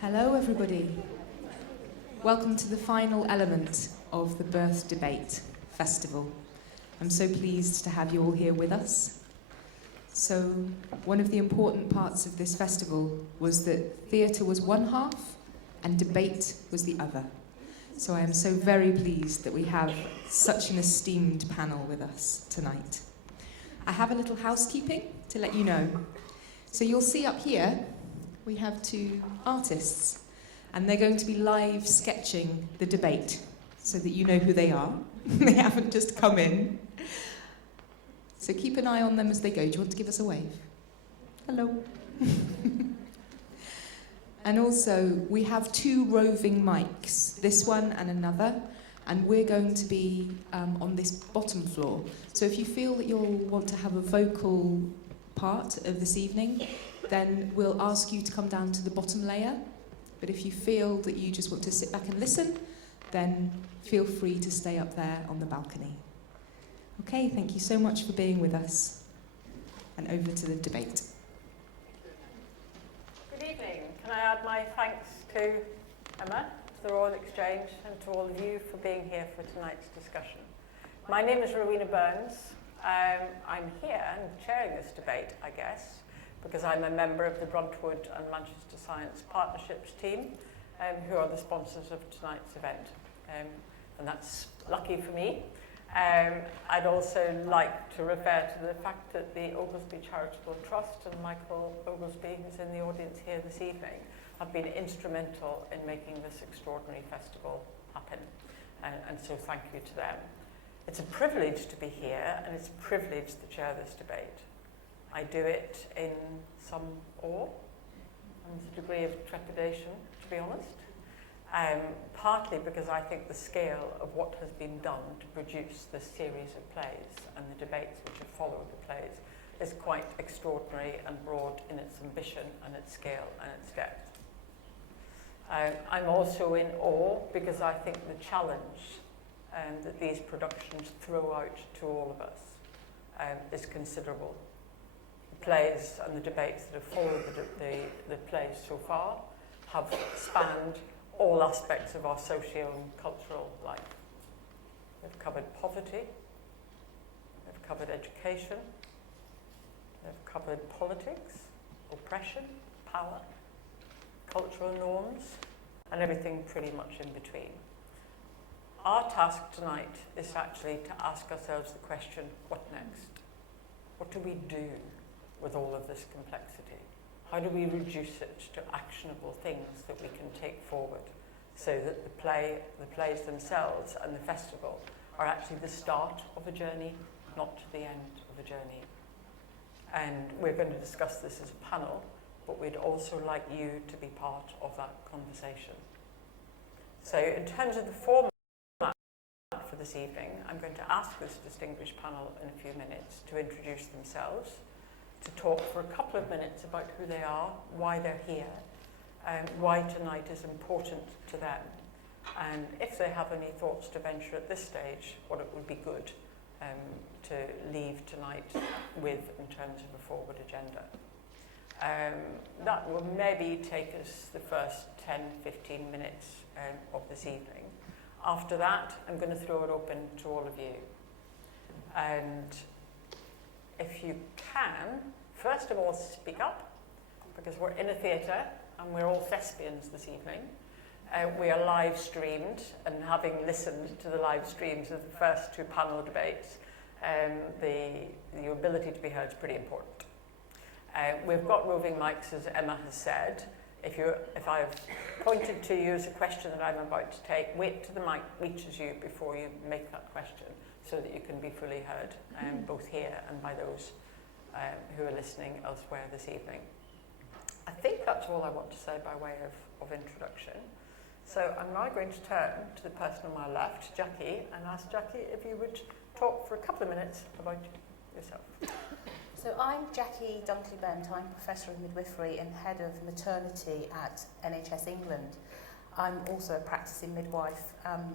Hello everybody. Welcome to the final element of the Rth Debate Festival. I'm so pleased to have you all here with us. So one of the important parts of this festival was that theatre was one half and debate was the other. So I am so very pleased that we have such an esteemed panel with us tonight. I have a little housekeeping to let you know. So you'll see up here, we have two artists, and they're going to be live sketching the debate so that you know who they are. They haven't just come in. So keep an eye on them as they go. Do you want to give us a wave? Hello. And also, we have two roving mics, this one and another, and we're going to be on this bottom floor. So if you feel that you'll want to have a vocal part of this evening, then we'll ask you to come down to the bottom layer. But if you feel that you just want to sit back and listen, then feel free to stay up there on the balcony. Okay, thank you so much for being with us. And over to the debate. Good evening. Can I add my thanks to Emma, to the Royal Exchange, and to all of you for being here for tonight's discussion. My name is Rowena Burns. I'm here and chairing this debate, I guess, because I'm a member of the Bruntwood and Manchester Science Partnerships team, who are the sponsors of tonight's event. And that's lucky for me. I'd also like to refer to the fact that the Oglesby Charitable Trust and Michael Oglesby, who's in the audience here this evening, have been instrumental in making this extraordinary festival happen. And so thank you to them. It's a privilege to be here, and it's a privilege to chair this debate. I do it in some awe and a degree of trepidation, to be honest. Partly because I think the scale of what has been done to produce this series of plays and the debates which have followed the plays is quite extraordinary and broad in its ambition and its scale and its depth. I'm also in awe because I think the challenge that these productions throw out to all of us is considerable. plays and the debates that have followed the plays so far have spanned all aspects of our socio and cultural life. They've covered poverty, they've covered education, they've covered politics, oppression, power, cultural norms, and everything pretty much in between. Our task tonight is actually to ask ourselves the question, what next? What do we do with all of this complexity? How do we reduce it to actionable things that we can take forward so that the plays themselves and the festival are actually the start of a journey, not the end of a journey? And we're going to discuss this as a panel, but we'd also like you to be part of that conversation. So in terms of the format for this evening, I'm going to ask this distinguished panel in a few minutes to introduce themselves, to talk for a couple of minutes about who they are, why they're here, and why tonight is important to them, and if they have any thoughts to venture at this stage, what it would be good to leave tonight with in terms of a forward agenda. That will maybe take us the first 10-15 minutes of this evening. After that, I'm going to throw it open to all of you. And if you can, first of all, speak up, because we're in a theatre and we're all thespians this evening. We are live streamed, and having listened to the live streams of the first two panel debates, the ability to be heard is pretty important. We've got roving mics, as Emma has said. If I've pointed to you as a question that I'm about to take, wait till the mic reaches you before you make that question, so that you can be fully heard, both here and by those who are listening elsewhere this evening. I think that's all I want to say by way of introduction. So I'm now going to turn to the person on my left, Jackie, and ask Jackie if you would talk for a couple of minutes about yourself. So I'm Jackie Dunkley-Bent. I'm Professor of Midwifery and Head of Maternity at NHS England. I'm also a practicing midwife.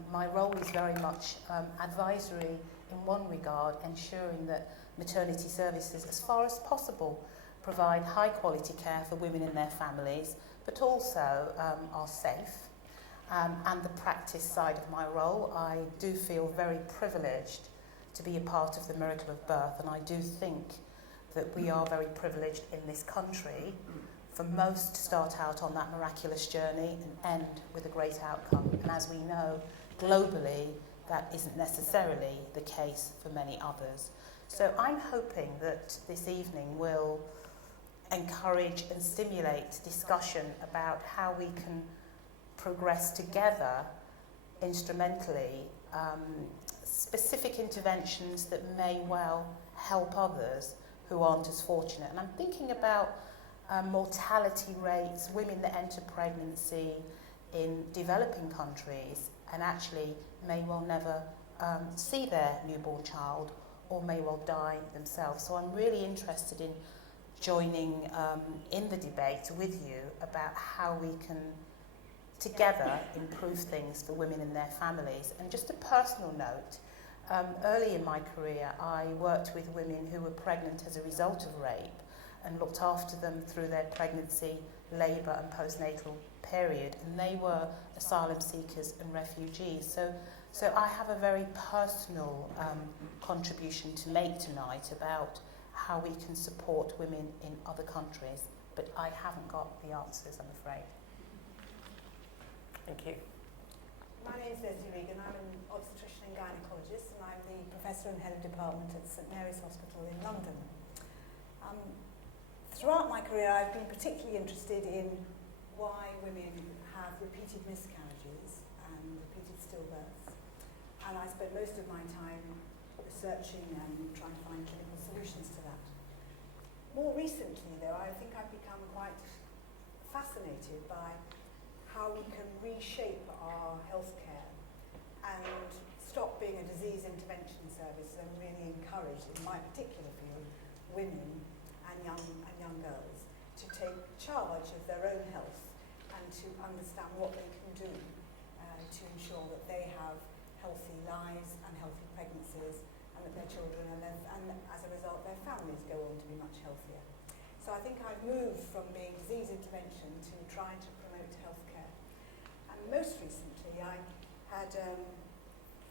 My role is very much advisory in one regard, ensuring that maternity services, as far as possible, provide high quality care for women and their families, but also are safe. And the practice side of my role, I do feel very privileged to be a part of the miracle of birth, and I do think that we are very privileged in this country for most to start out on that miraculous journey and end with a great outcome. And as we know, globally, that isn't necessarily the case for many others. So I'm hoping that this evening will encourage and stimulate discussion about how we can progress together instrumentally specific interventions that may well help others who aren't as fortunate. And I'm thinking about mortality rates, women that enter pregnancy in developing countries and actually may well never see their newborn child or may well die themselves. So I'm really interested in joining in the debate with you about how we can together improve things for women and their families. And just a personal note, early in my career I worked with women who were pregnant as a result of rape and looked after them through their pregnancy, labour and postnatal period, and they were asylum seekers and refugees. So I have a very personal contribution to make tonight about how we can support women in other countries, but I haven't got the answers, I'm afraid. Thank you. My name is Lesley Regan. I'm an obstetrician and gynaecologist, and I'm the Professor and Head of Department at St Mary's Hospital in London. Throughout my career, I've been particularly interested in why women have repeated miscarriages and repeated stillbirths, and I spent most of my time researching and trying to find clinical solutions to that. More recently, though, I think I've become quite fascinated by how we can reshape our healthcare and stop being a disease intervention service and really encourage, in my particular field, women and young girls to take charge of their own health and to understand what they can do to ensure that they have healthy lives and healthy pregnancies, and that their children and as a result their families go on to be much healthier. So I think I've moved from being disease intervention to trying to promote healthcare. And most recently, I had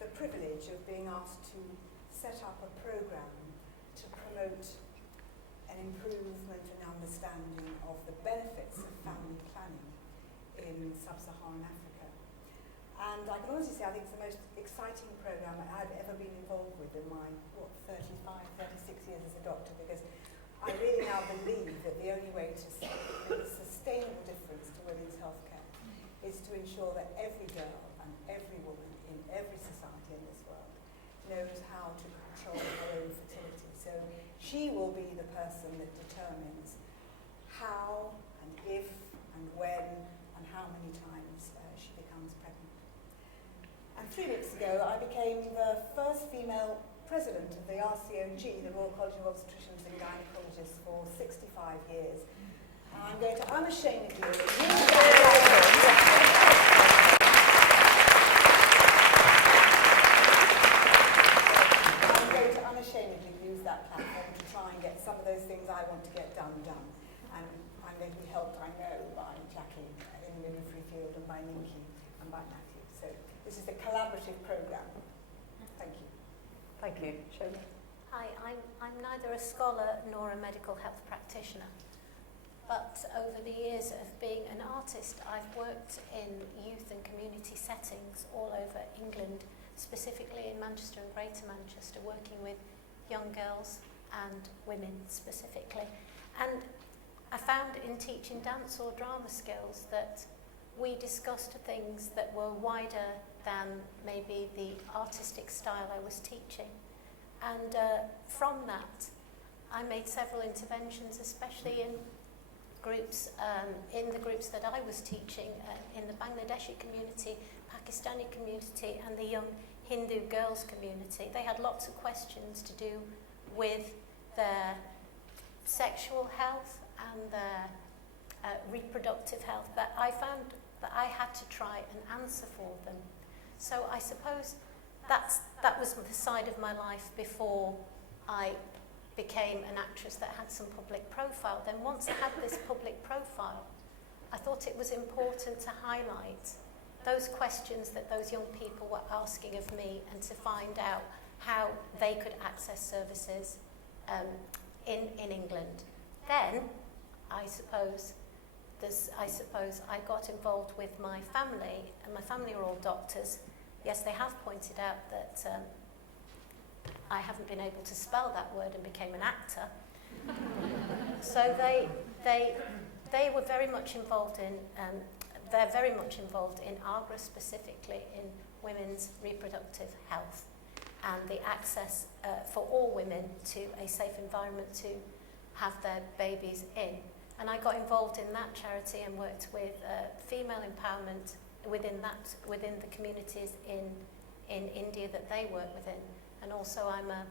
the privilege of being asked to set up a programme to promote an improvement and understanding of the benefits of family planning in sub-Saharan Africa. And I can honestly say I think it's the most exciting programme I've ever been involved with in my, 36 years as a doctor, because I really now believe that the only way to make a sustainable difference to women's healthcare is to ensure that every girl and every woman in every society in this world knows how to control her own fertility. So she will be the person that determines how and if and when and how many times she becomes pregnant. And 3 weeks ago, I became the first female president of the RCOG, the Royal College of Obstetricians and Gynaecologists, for 65 years. And I'm going to unashamedly use that platform to try and get some of those things I want to get done. And I'm going to be helped, I know, by Jacqueline in the midwifery field and by Nynke and by Matthew. So this is a collaborative programme. Thank you. Thank you. Shona. Hi, I'm neither a scholar nor a medical health practitioner, but over the years of being an artist, I've worked in youth and community settings all over England, specifically in Manchester and Greater Manchester, working with young girls and women specifically. And I found in teaching dance or drama skills that we discussed things that were wider than maybe the artistic style I was teaching. And from that, I made several interventions, especially in groups, in the groups that I was teaching, in the Bangladeshi community, Pakistani community, and the young Hindu girls community. They had lots of questions to do with their sexual health and their reproductive health, but I found that I had to try and answer for them. So I suppose that was the side of my life before I became an actress that had some public profile. Then once I had this public profile, I thought it was important to highlight those questions that those young people were asking of me and to find out how they could access services in England. Then, I suppose I got involved with my family, and my family are all doctors. Yes, they have pointed out that I haven't been able to spell that word and became an actor. So they were very much involved in, they're very much involved in AGRA, specifically in women's reproductive health and the access for all women to a safe environment to have their babies in. And I got involved in that charity and worked with female empowerment within the communities in India that they work within. And also I'm a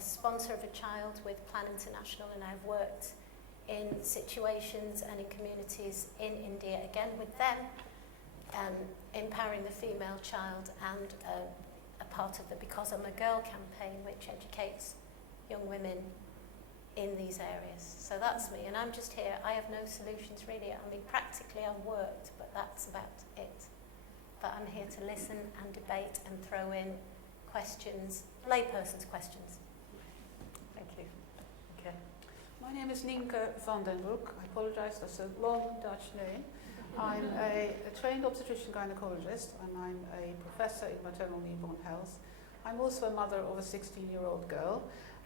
sponsor of a child with Plan International, and I've worked in situations and in communities in India, again with them, empowering the female child, and a part of the Because I'm a Girl campaign, which educates young women in these areas. So that's me, and I'm just here. I have no solutions really. I mean, practically I've worked, but that's about it. But I'm here to listen and debate and throw in questions, layperson's questions. Thank you. Okay. My name is Nynke van den Broek. I apologize, that's a long Dutch name. I'm a trained obstetrician gynaecologist, and I'm a professor in maternal newborn health. I'm also a mother of a 16-year-old girl,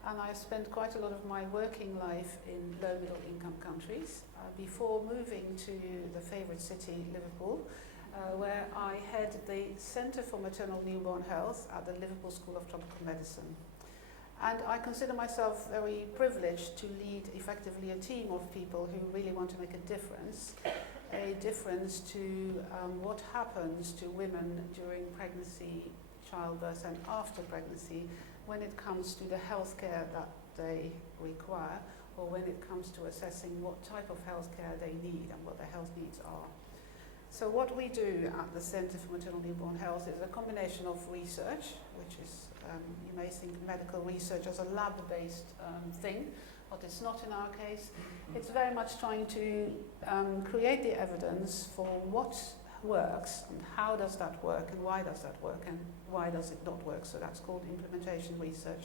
and I've spent quite a lot of my working life in low middle income countries before moving to the favourite city, Liverpool, where I head the Centre for Maternal Newborn Health at the Liverpool School of Tropical Medicine. And I consider myself very privileged to lead effectively a team of people who really want to make a difference to what happens to women during pregnancy, childbirth and after pregnancy when it comes to the healthcare that they require, or when it comes to assessing what type of healthcare they need and what their health needs are. So what we do at the Centre for Maternal Newborn Health is a combination of research, which is, you may think medical research as a lab-based thing, what is not in our case. It's very much trying to create the evidence for what works and how does that work and why does that work and why does it not work. So that's called implementation research,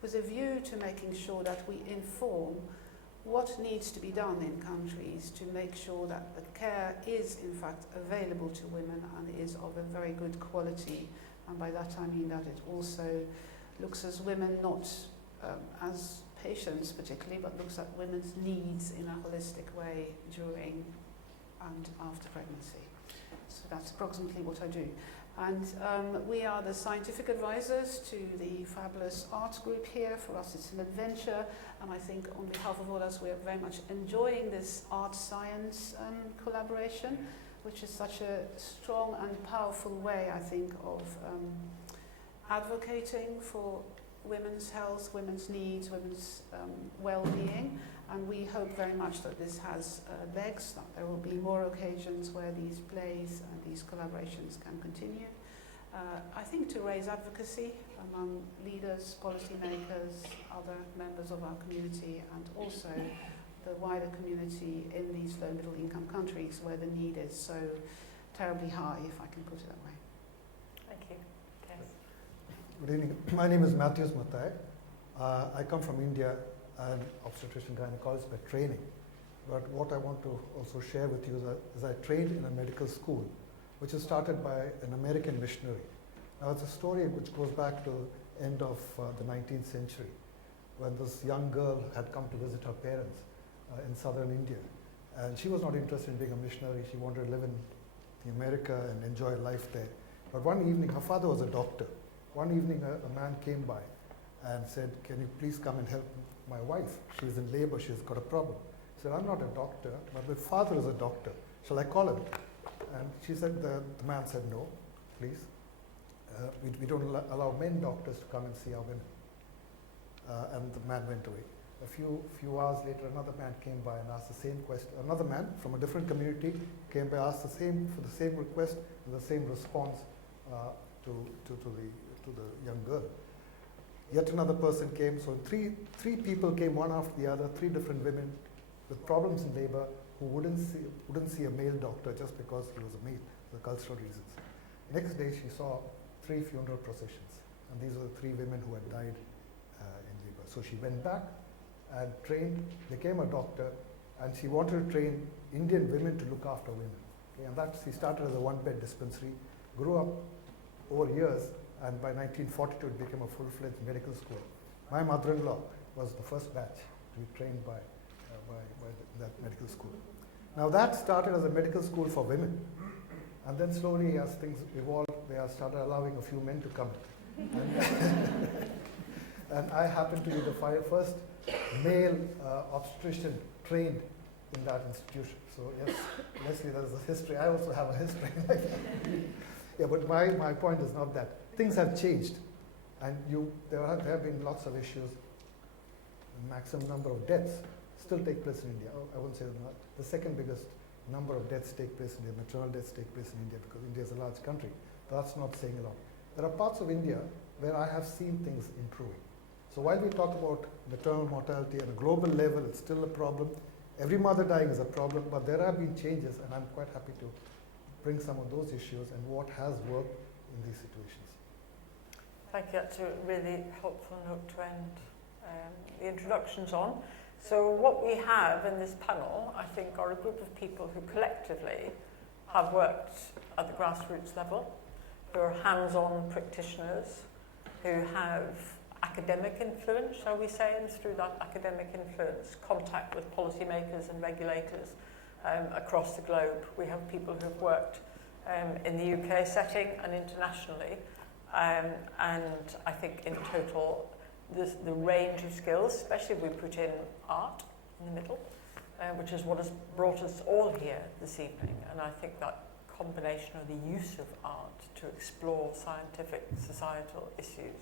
with a view to making sure that we inform what needs to be done in countries to make sure that the care is in fact available to women and is of a very good quality. And by that I mean that it also looks as women not as patients particularly, but looks at women's needs in a holistic way during and after pregnancy. So that's approximately what I do. And we are the scientific advisors to the fabulous arts group here. For us it's an adventure, and I think on behalf of all us we're very much enjoying this art-science collaboration, which is such a strong and powerful way, I think, of advocating for women's health, women's needs, women's well-being. And we hope very much that this has legs, that there will be more occasions where these plays and these collaborations can continue. I think to raise advocacy among leaders, policymakers, other members of our community, and also the wider community in these low middle income countries where the need is so terribly high, if I can put it that way. Thank you. Yes. Good evening. My name is Matthews Mathai. I come from India. I'm obstetrician gynecologist by training. But what I want to also share with you is I trained in a medical school, which was started by an American missionary. Now it's a story which goes back to the end of the 19th century, when this young girl had come to visit her parents in southern India. And she was not interested in being a missionary. She wanted to live in America and enjoy life there. But one evening, her father was a doctor. One evening a man came by and said, "Can you please come and help my wife? She's in labor, she's got a problem." She said, "I'm not a doctor, but my father is a doctor. Shall I call him?" And she said, the man said, "No, please. We don't allow men doctors to come and see our women." And the man went away. A few hours later, another man came by and asked the same question. Another man from a different community came by, asked for the same request and the same response to the young girl. Yet another person came. So three people came, one after the other, three different women with problems in labor who wouldn't see a male doctor just because he was a male, for cultural reasons. Next day, she saw 3 funeral processions, and these were the 3 women who had died in labor. So she went back and trained, became a doctor, and she wanted to train Indian women to look after women. Okay, and that she started as a 1-bed dispensary, grew up over years, and by 1942 it became a full-fledged medical school. My mother-in-law was the first batch to be trained by that medical school. Now that started as a medical school for women, and then slowly as things evolved, they started allowing a few men to come. And I happened to be the first male obstetrician trained in that institution. So yes, Lesley, there's a history. I also have a history. Yeah, but my point is not that. Things have changed, and there have been lots of issues. The maximum number of deaths still take place in India. I won't say that. The second biggest number of deaths take place in India, maternal deaths take place in India, because India is a large country. That's not saying a lot. There are parts of India where I have seen things improving. So while we talk about maternal mortality at a global level, it's still a problem. Every mother dying is a problem, but there have been changes, and I'm quite happy to bring some of those issues and what has worked in these situations. Thank you. That's a really helpful note to end the introductions on. So what we have in this panel, I think, are a group of people who collectively have worked at the grassroots level, who are hands-on practitioners, who have academic influence, shall we say, and through that academic influence, contact with policymakers and regulators across the globe. We have people who've worked in the UK setting and internationally, and I think in total the range of skills, especially if we put in art in the middle, which is what has brought us all here this evening. And I think that combination of the use of art to explore scientific, societal issues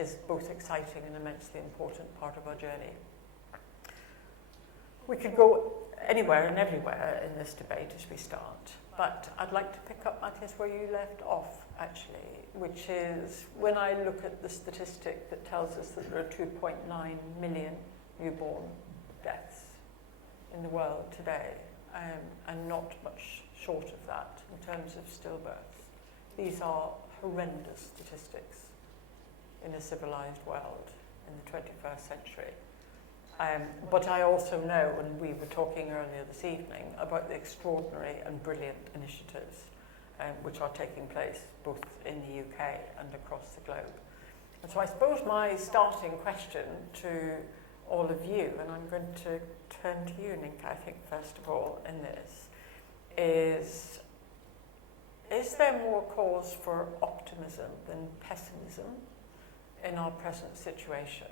is both exciting and immensely important part of our journey. We could go anywhere and everywhere in this debate as we start, but I'd like to pick up, Matthias, where you left off, actually, which is when I look at the statistic that tells us that there are 2.9 million newborn deaths in the world today, and not much short of that in terms of stillbirths. These are horrendous statistics in a civilized world in the 21st century. But I also know, and we were talking earlier this evening, about the extraordinary and brilliant initiatives which are taking place both in the UK and across the globe. And so I suppose my starting question to all of you, and I'm going to turn to you, Nynke, I think, first of all, in this, is there more cause for optimism than pessimism in our present situation?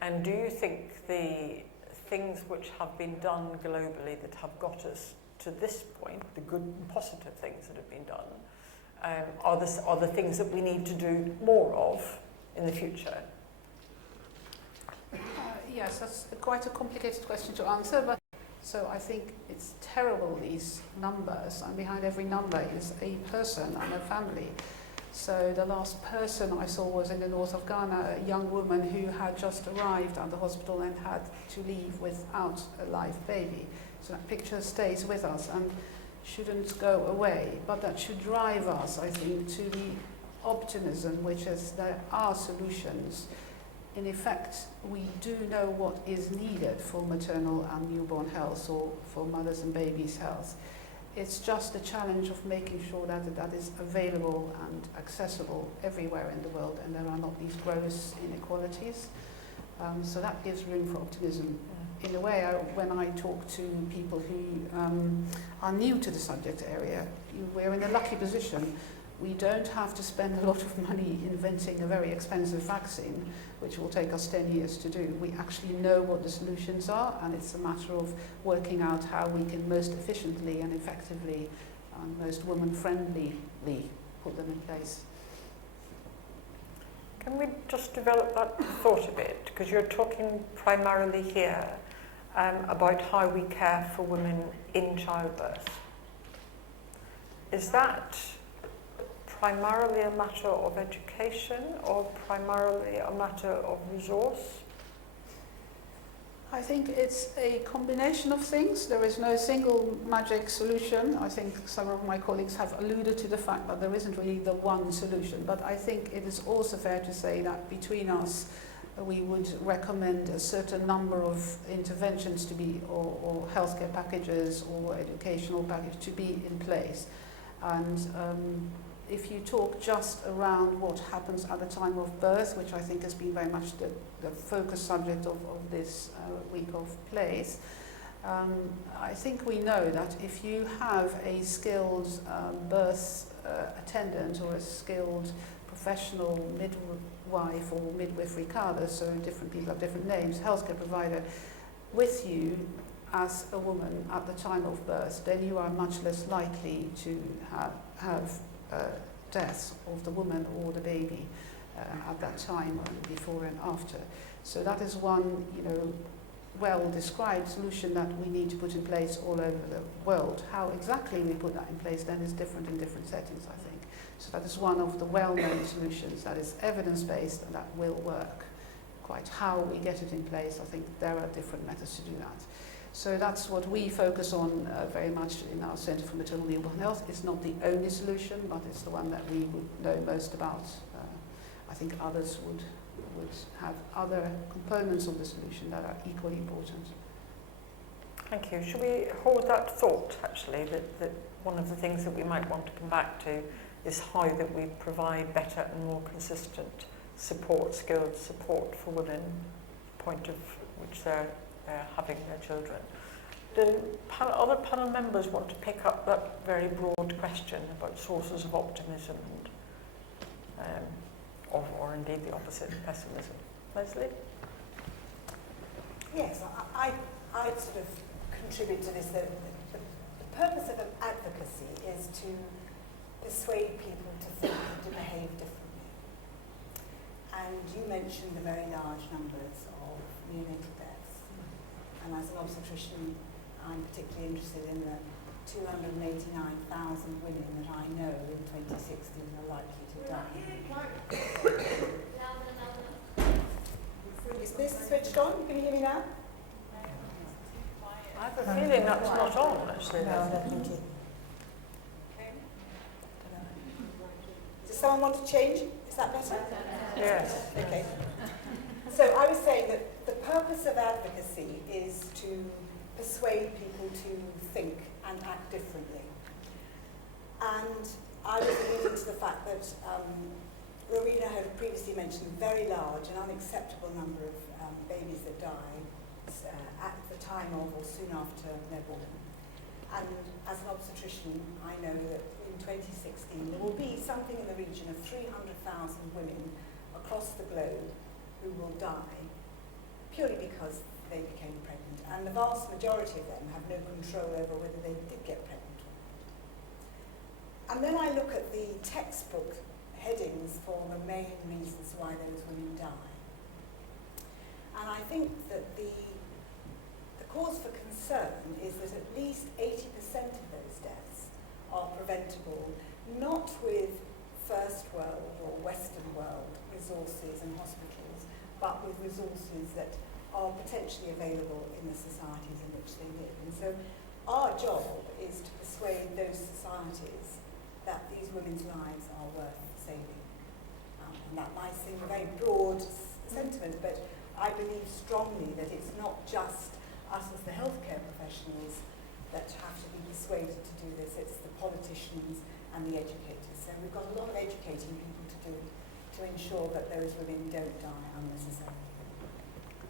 And do you think the things which have been done globally that have got us to this point, the good and positive things that have been done, are the things that we need to do more of in the future? Yes, that's quite a complicated question to answer, but so I think it's terrible, these numbers, and behind every number is a person and a family. So the last person I saw was in the north of Ghana, a young woman who had just arrived at the hospital and had to leave without a live baby. So that picture stays with us and shouldn't go away, but that should drive us, I think, to the optimism, which is there are solutions. In effect, we do know what is needed for maternal and newborn health, or for mothers and babies' health. It's just a challenge of making sure that that is available and accessible everywhere in the world, and there are not these gross inequalities. So that gives room for optimism. In a way, when I talk to people who are new to the subject area, we're in a lucky position. We don't have to spend a lot of money inventing a very expensive vaccine, which will take us 10 years to do. We actually know what the solutions are, and it's a matter of working out how we can most efficiently and effectively and most woman-friendly put them in place. Can we just develop that thought a bit? Because you're talking primarily here about how we care for women in childbirth. Is that primarily a matter of education or primarily a matter of resource? I think it's a combination of things. There is no single magic solution. I think some of my colleagues have alluded to the fact that there isn't really the one solution, but I think it is also fair to say that between us we would recommend a certain number of interventions to be, or healthcare packages or educational packages to be in place. And if you talk just around what happens at the time of birth, which I think has been very much the focus subject of this week of plays, I think we know that if you have a skilled birth attendant or a skilled professional midwife or midwifery cadre, so different people have different names, healthcare provider, with you as a woman at the time of birth, then you are much less likely to have death of the woman or the baby at that time, before and after. So that is one, well-described solution that we need to put in place all over the world. How exactly we put that in place then is different in different settings, I think. So that is one of the well-known solutions that is evidence-based and that will work. Quite how we get it in place, I think there are different methods to do that. So that's what we focus on very much in our Centre for Maternal and Newborn Health. It's not the only solution, but it's the one that we would know most about. I think others would have other components of the solution that are equally important. Thank you. Should we hold that thought, actually, that one of the things that we might want to come back to is how that we provide better and more consistent support, skilled support for women, point of which they're having their children. Do other panel members want to pick up that very broad question about sources of optimism and, or indeed the opposite, pessimism? Lesley? Yes, I sort of contribute to this. The purpose of advocacy is to persuade people to think and to behave differently. And you mentioned the very large numbers of neonatal deaths. And as an obstetrician, I'm particularly interested in the 289,000 women that I know in 2016 are likely to die. Is this switched on? Can you hear me now? I have a feeling that's not on, actually. No, I don't think it. Does someone want to change? Is that better? Yes. Okay. So I was saying that the purpose of advocacy is to persuade people to think and act differently. And I was alluding to the fact that Rowena had previously mentioned a very large and unacceptable number of babies that die at the time of or soon after they're born. And as an obstetrician, I know that in 2016 there will be something in the region of 300,000 women across the globe who will die purely because they became pregnant. And the vast majority of them have no control over whether they did get pregnant. And then I look at the textbook headings for the main reasons why those women die. And I think that the cause for concern is that at least 80% of those deaths are preventable, not with first world or Western world resources and hospitals, but with resources that are potentially available in the societies in which they live. And so our job is to persuade those societies that these women's lives are worth saving. And that might seem a very broad sentiment, but I believe strongly that it's not just us as the healthcare professionals that have to be persuaded to do this, it's the politicians and the educators. So we've got a lot of educating people to do to ensure that those women don't die unnecessarily.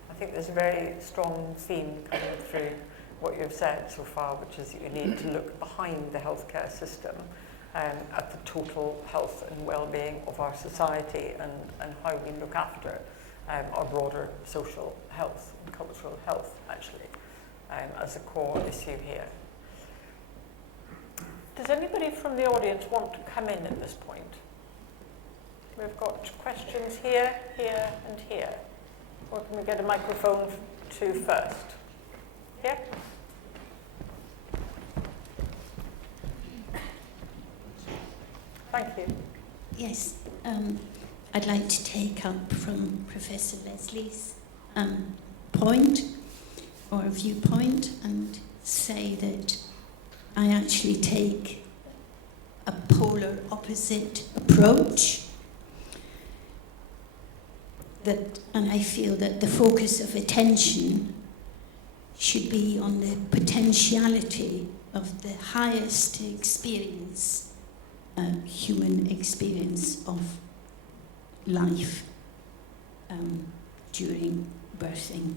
I think there's a very strong theme coming through what you've said so far, which is that you need to look behind the healthcare system at the total health and well-being of our society and how we look after our broader social health and cultural health, actually, as a core issue here. Does anybody from the audience want to come in at this point? We've got questions here, here, and here. Or can we get a microphone to first? Here? Thank you. Yes, I'd like to take up from Professor Lesley's point or viewpoint and say that I actually take a polar opposite approach. And I feel that the focus of attention should be on the potentiality of the highest experience, human experience of life during birthing.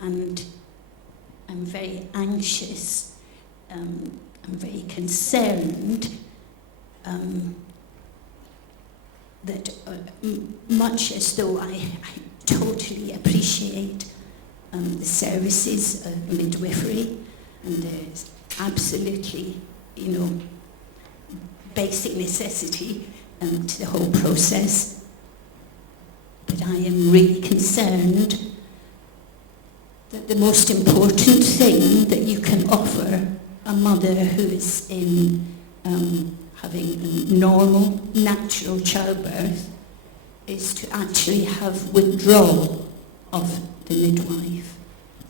And I'm very anxious, I'm very concerned that much as though I totally appreciate the services of midwifery and the absolutely, basic necessity to the whole process, but I am really concerned that the most important thing that you can offer a mother who is in having normal, natural childbirth is to actually have withdrawal of the midwife,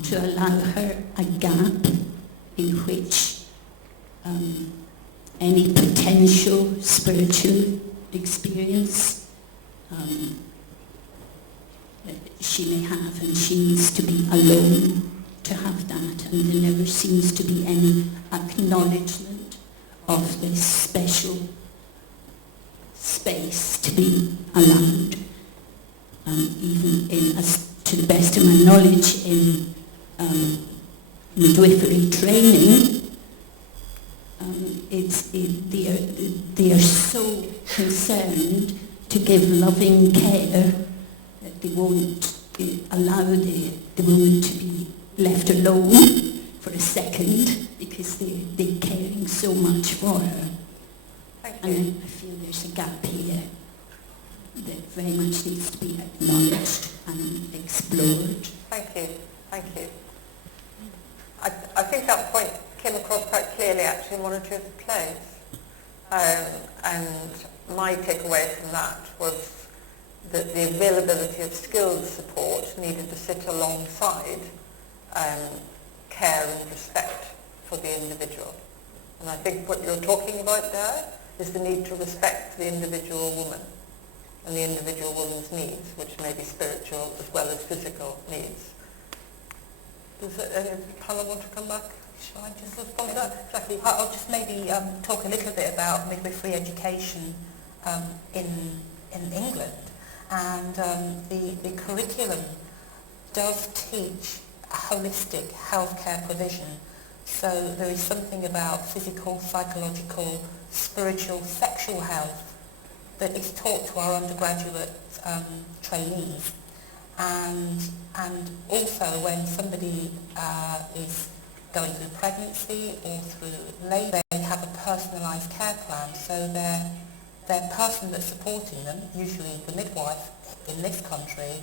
to allow her a gap in which any potential spiritual experience that she may have, and she needs to be alone to have that, and there never seems to be any acknowledgement of this special space to be allowed. Even to the best of my knowledge, in midwifery training, they are so concerned to give loving care that they won't allow the woman to be left alone for a second because they're caring so much for her. And I feel there's a gap here that very much needs to be acknowledged and explored. Thank you. I think that point came across quite clearly actually in one or two of the plays. And my takeaway from that was that the availability of skilled support needed to sit alongside care and respect for the individual. And I think what you're talking about there is the need to respect the individual woman and the individual woman's needs, which may be spiritual as well as physical needs. Does any panel want to come back? Shall I just respond to that? Jacqueline? I'll just maybe talk a little bit about midwifery education in England. And the curriculum does teach a holistic healthcare provision. So there is something about physical, psychological, spiritual, sexual health that is taught to our undergraduate trainees. And also when somebody is going through pregnancy or through labour, they have a personalised care plan. So their person that's supporting them, usually the midwife in this country,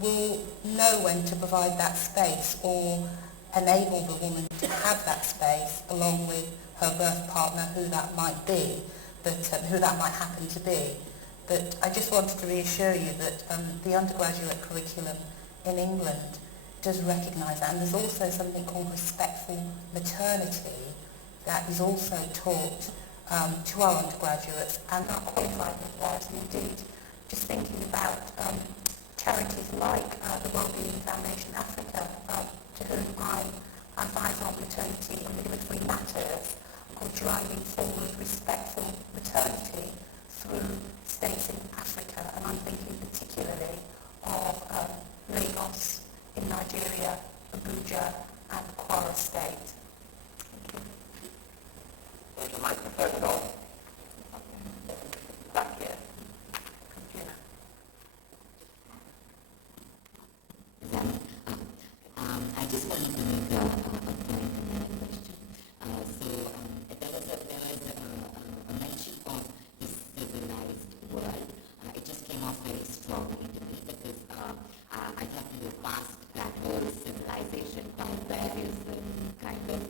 will know when to provide that space or enable the woman to have that space along with her birth partner, who that might be, who that might happen to be. But I just wanted to reassure you that the undergraduate curriculum in England does recognise that, and there's also something called respectful maternity that is also taught to our undergraduates and our qualified midwives. And indeed, just thinking about charities like the Wellbeing Foundation Africa, to whom I advise on maternity and midwifery matters, are driving forward respectful maternity through states in Africa, and I'm thinking particularly of Lagos in Nigeria, Abuja and Kwara State. Thank you. There's a microphone on. Back here. Computer. I just wanted to make a point and then a question. There was a mention of this civilized world. It just came off very strongly to me because I thought in the past that whole civilization kind of values and kind of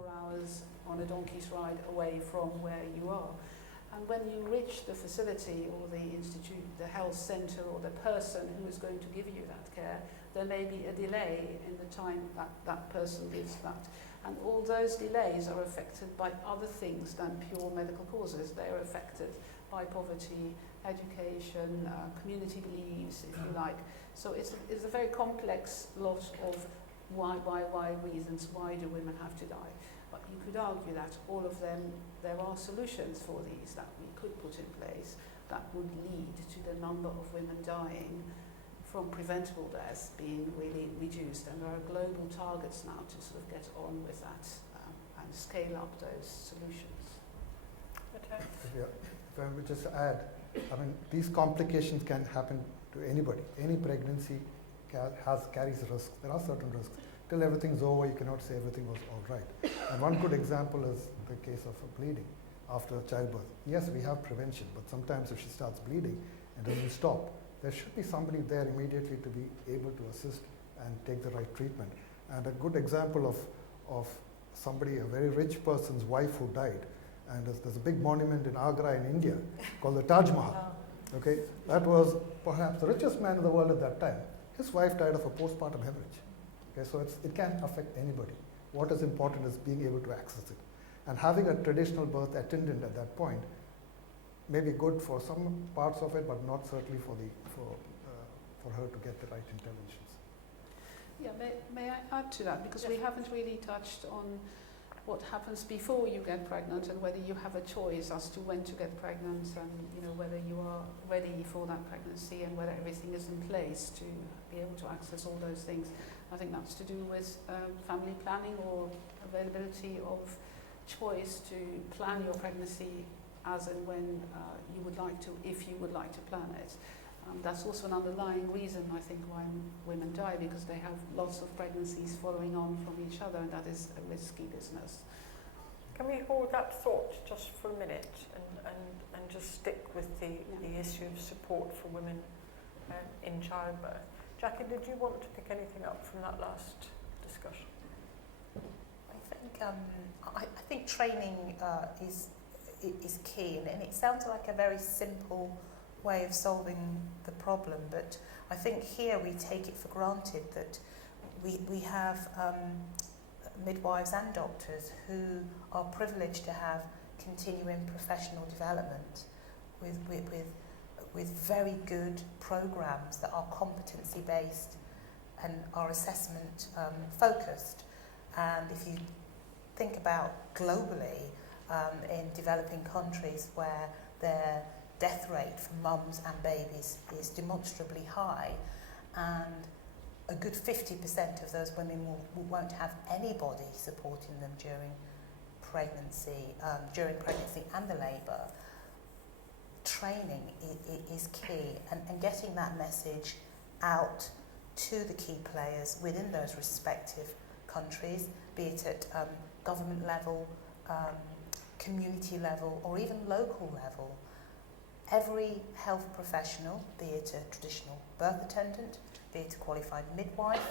4 hours on a donkey's ride away from where you are. And when you reach the facility or the institute, the health centre or the person who is going to give you that care, there may be a delay in the time that that person gives that. And all those delays are affected by other things than pure medical causes. They are affected by poverty, education, community beliefs, if you like. So it's a very complex lot of why reasons, why do women have to die? But you could argue that all of them, there are solutions for these that we could put in place that would lead to the number of women dying from preventable deaths being really reduced. And there are global targets now to sort of get on with that and scale up those solutions. Okay. Yeah. If I would just add, I mean, these complications can happen to anybody. Any pregnancy carries risks. There are certain risks. Till everything's over, you cannot say everything was all right. And one good example is the case of a bleeding after childbirth. Yes, we have prevention, but sometimes if she starts bleeding and doesn't stop, there should be somebody there immediately to be able to assist and take the right treatment. And a good example of somebody, a very rich person's wife who died, and there's a big monument in Agra in India called the Taj Mahal. Okay, that was perhaps the richest man in the world at that time. His wife died of a postpartum hemorrhage. Okay, so it can affect anybody. What is important is being able to access it. And having a traditional birth attendant at that point may be good for some parts of it, but not certainly for her to get the right interventions. Yeah, may I add to that? Because we haven't really touched on what happens before you get pregnant and whether you have a choice as to when to get pregnant and whether you are ready for that pregnancy and whether everything is in place to be able to access all those things. I think that's to do with family planning or availability of choice to plan your pregnancy as and when you would like to, if you would like to plan it. That's also an underlying reason, I think, why women die, because they have lots of pregnancies following on from each other, and that is a risky business. Can we hold that thought just for a minute and just stick with the issue of support for women in childbirth? Jackie, did you want to pick anything up from that last discussion? I think training is key, and it sounds like a very simple way of solving the problem, but I think here we take it for granted that we have midwives and doctors who are privileged to have continuing professional development with very good programs that are competency based and are assessment focused. And if you think about globally in developing countries where their death rate for mums and babies is demonstrably high, and a good 50% of those women won't have anybody supporting them during pregnancy and the labour. Training is key, and getting that message out to the key players within those respective countries, be it at government level, community level, or even local level. Every health professional, be it a traditional birth attendant, be it a qualified midwife,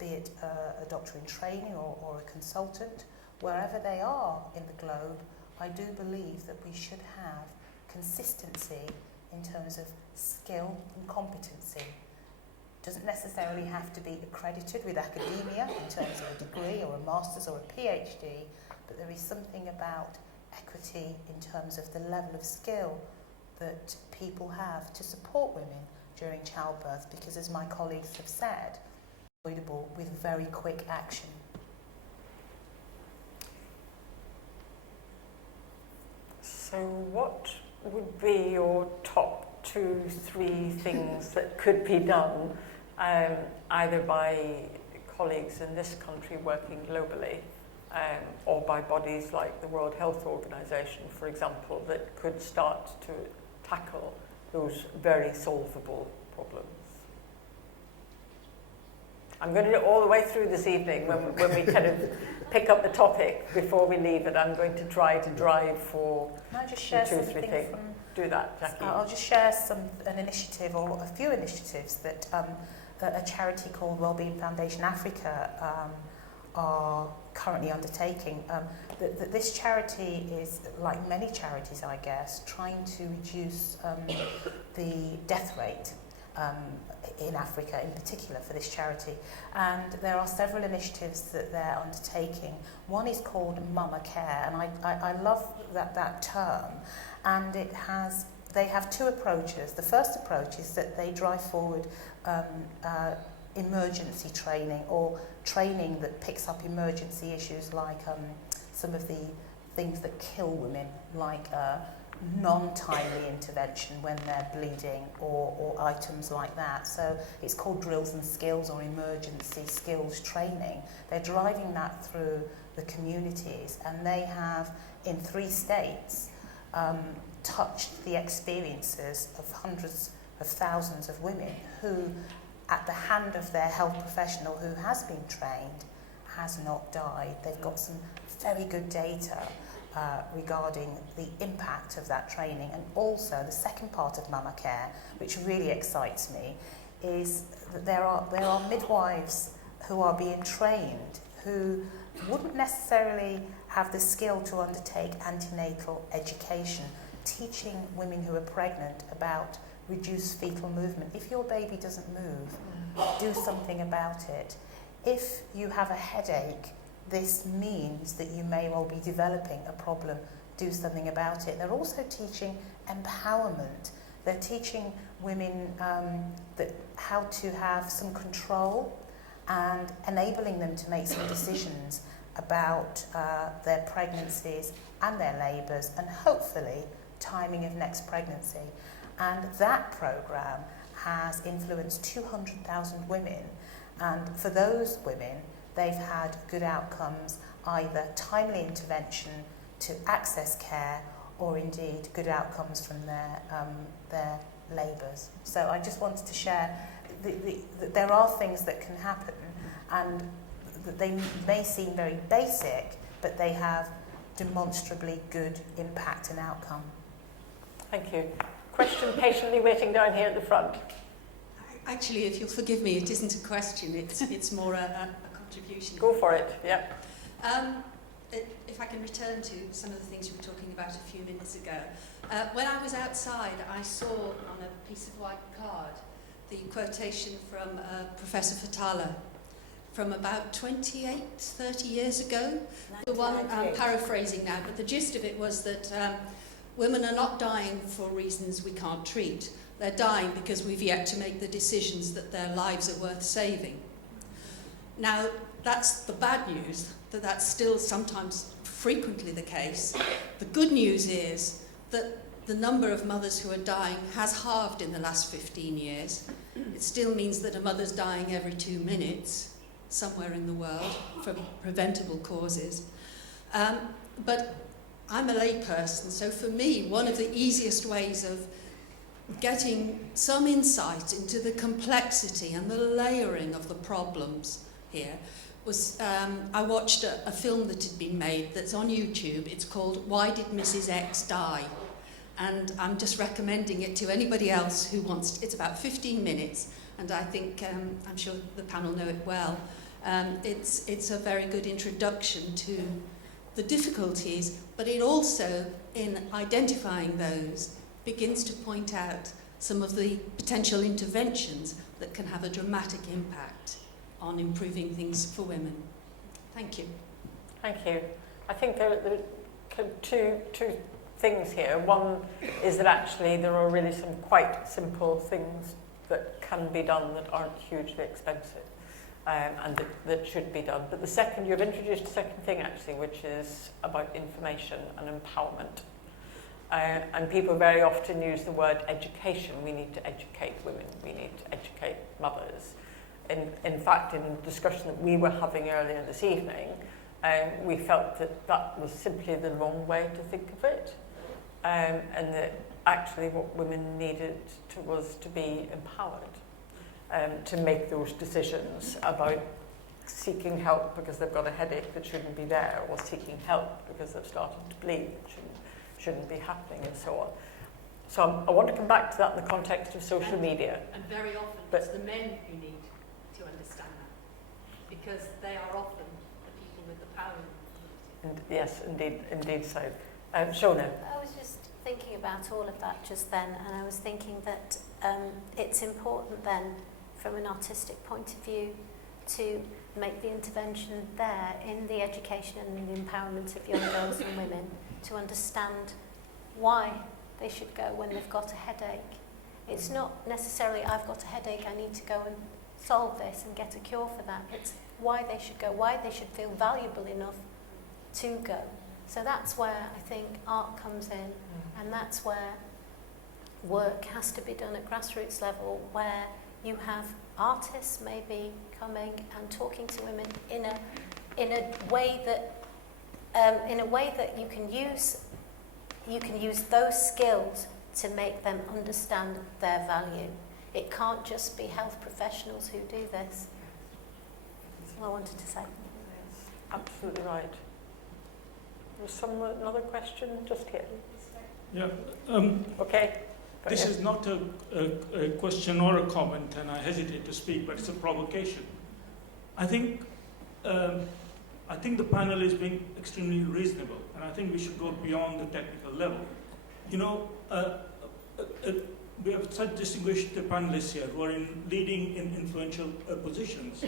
be it a doctor in training or a consultant, wherever they are in the globe, I do believe that we should have consistency in terms of skill and competency. Doesn't necessarily have to be accredited with academia in terms of a degree or a master's or a PhD, but there is something about equity in terms of the level of skill that people have to support women during childbirth, because as my colleagues have said, avoidable with very quick action. So what would be your top 2-3 things that could be done either by colleagues in this country working globally or by bodies like the World Health Organization, for example, that could start to tackle those very solvable problems? I'm going to do it all the way through this evening when we kind of pick up the topic before we leave it. I'm going to try to drive for Can I just share 2-3 things. Do that, Jackie. I'll just share an initiative or a few initiatives that a charity called Wellbeing Foundation Africa are currently undertaking. This charity is, like many charities, I guess, trying to reduce the death rate in Africa, in particular for this charity. And there are several initiatives that they're undertaking. One is called Mama Care, and I love that term. And they have two approaches. The first approach is that they drive forward emergency training, or training that picks up emergency issues like some of the things that kill women, like non-timely intervention when they're bleeding, or items like that. So it's called drills and skills, or emergency skills training. They're driving that through the communities, and they have, in 3 states, touched the experiences of hundreds of thousands of women who, at the hand of their health professional who has been trained, has not died. They've got some very good data regarding the impact of that training. And also the second part of Mama Care, which really excites me, is that there are midwives who are being trained who wouldn't necessarily have the skill to undertake antenatal education, teaching women who are pregnant about reduced fetal movement. If your baby doesn't move, do something about it. If you have a headache, this means that you may well be developing a problem. Do something about it. They're also teaching empowerment. They're teaching women how to have some control, and enabling them to make some decisions about their pregnancies and their labours, and hopefully timing of next pregnancy. And that programme has influenced 200,000 women, and for those women, they've had good outcomes, either timely intervention to access care, or indeed good outcomes from their labours. So I just wanted to share that there are things that can happen, and that they may seem very basic, but they have demonstrably good impact and outcome. Thank you. Question patiently waiting down here at the front. Actually, if you'll forgive me, it isn't a question, it's more a contribution. Go for it, yeah. If I can return to some of the things you were talking about a few minutes ago. When I was outside, I saw on a piece of white card the quotation from Professor Fatala from about 28, 30 years ago. The one, I'm paraphrasing now, but the gist of it was that women are not dying for reasons we can't treat. They're dying because we've yet to make the decisions that their lives are worth saving. Now, that's the bad news, that's still sometimes frequently the case. The good news is that the number of mothers who are dying has halved in the last 15 years. It still means that a mother's dying every 2 minutes somewhere in the world from preventable causes. But I'm a layperson, so for me, one of the easiest ways of getting some insight into the complexity and the layering of the problems here was I watched a film that had been made that's on YouTube. It's called Why Did Mrs. X Die? And I'm just recommending it to anybody else who wants to. It's about 15 minutes, and I think I'm sure the panel know it well. It's a very good introduction to the difficulties, but it also, in identifying those, begins to point out some of the potential interventions that can have a dramatic impact on improving things for women. Thank you. Thank you. I think there are two things here. One is that actually there are really some quite simple things that can be done that aren't hugely expensive, and that should be done. But the second, you've introduced a second thing actually, which is about information and empowerment. And people very often use the word education. We need to educate women. We need to educate mothers. In fact, in the discussion that we were having earlier this evening, we felt that was simply the wrong way to think of it. And that actually what women needed was to be empowered to make those decisions about seeking help because they've got a headache that shouldn't be there, or seeking help because they've started to bleed that shouldn't be happening, and so on. So I want to come back to that in the context of social media. And very often it's the men who need to understand that, because they are often the with the power. Yes, indeed so. Shona. I was just thinking about all of that just then, and I was thinking that it's important then, from an artistic point of view, to make the intervention there in the education and the empowerment of young girls and women to understand why they should go when they've got a headache. It's not necessarily, I've got a headache, I need to go and solve this and get a cure for that. It's why they should go, why they should feel valuable enough to go. So that's where I think art comes in, and that's where work has to be done at grassroots level, where you have artists maybe coming and talking to women in a way that you can use those skills to make them understand their value. It can't just be health professionals who do this. That's all I wanted to say. Absolutely right. Was another question just here? Yeah. Okay. This is not a question or a comment, and I hesitate to speak, but it's a provocation. I think the panel is being extremely reasonable, and I think we should go beyond the technical level. You know, we have such distinguished panelists here who are leading in influential positions,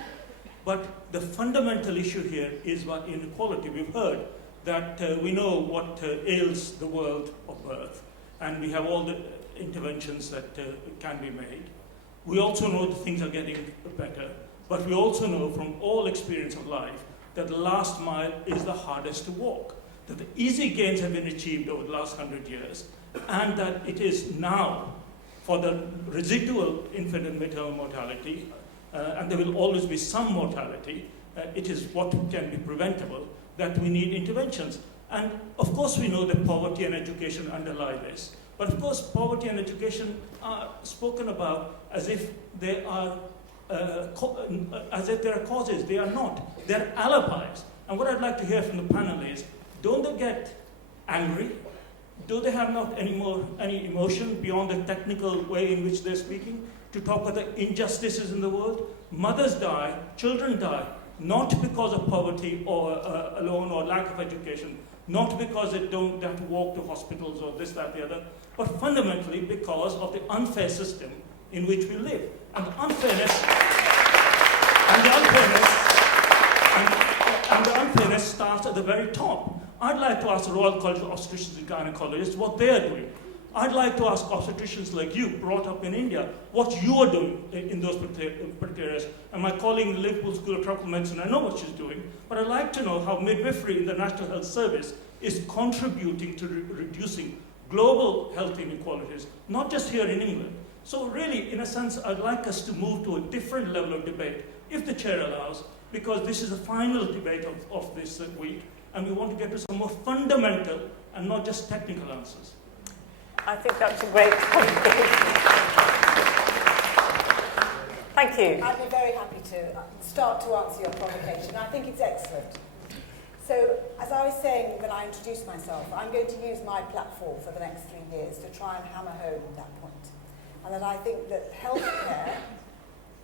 but the fundamental issue here is about inequality. We've heard that we know what ails the world of birth, and we have all the interventions that can be made. We also know that things are getting better, but we also know from all experience of life that the last mile is the hardest to walk, that the easy gains have been achieved over the last 100 years, and that it is now for the residual infant and maternal mortality, and there will always be some mortality, it is what can be preventable, that we need interventions. And of course we know that poverty and education underlie this. But of course, poverty and education are spoken about as if they are causes. They are not. They are alibis. And what I'd like to hear from the panel is: don't they get angry? Do they have not any emotion beyond the technical way in which they're speaking to talk about the injustices in the world? Mothers die, children die, not because of poverty or alone or lack of education, not because they don't have to walk to hospitals or this, that, the other, but fundamentally because of the unfair system in which we live. And the unfairness starts at the very top. I'd like to ask the Royal College of Obstetricians and Gynaecologists what they are doing. I'd like to ask obstetricians like you, brought up in India, what you are doing in those particular areas. And my colleague in the Liverpool School of Tropical Medicine, I know what she's doing, but I'd like to know how midwifery in the National Health Service is contributing to reducing global health inequalities, not just here in England. So really, in a sense, I'd like us to move to a different level of debate, if the chair allows, because this is the final debate of this week, and we want to get to some more fundamental and not just technical answers. I think that's a great point. Thank you. I'd be very happy to start to answer your provocation. I think it's excellent. So, as I was saying when I introduced myself, I'm going to use my platform for the next 3 years to try and hammer home that point. And that I think that healthcare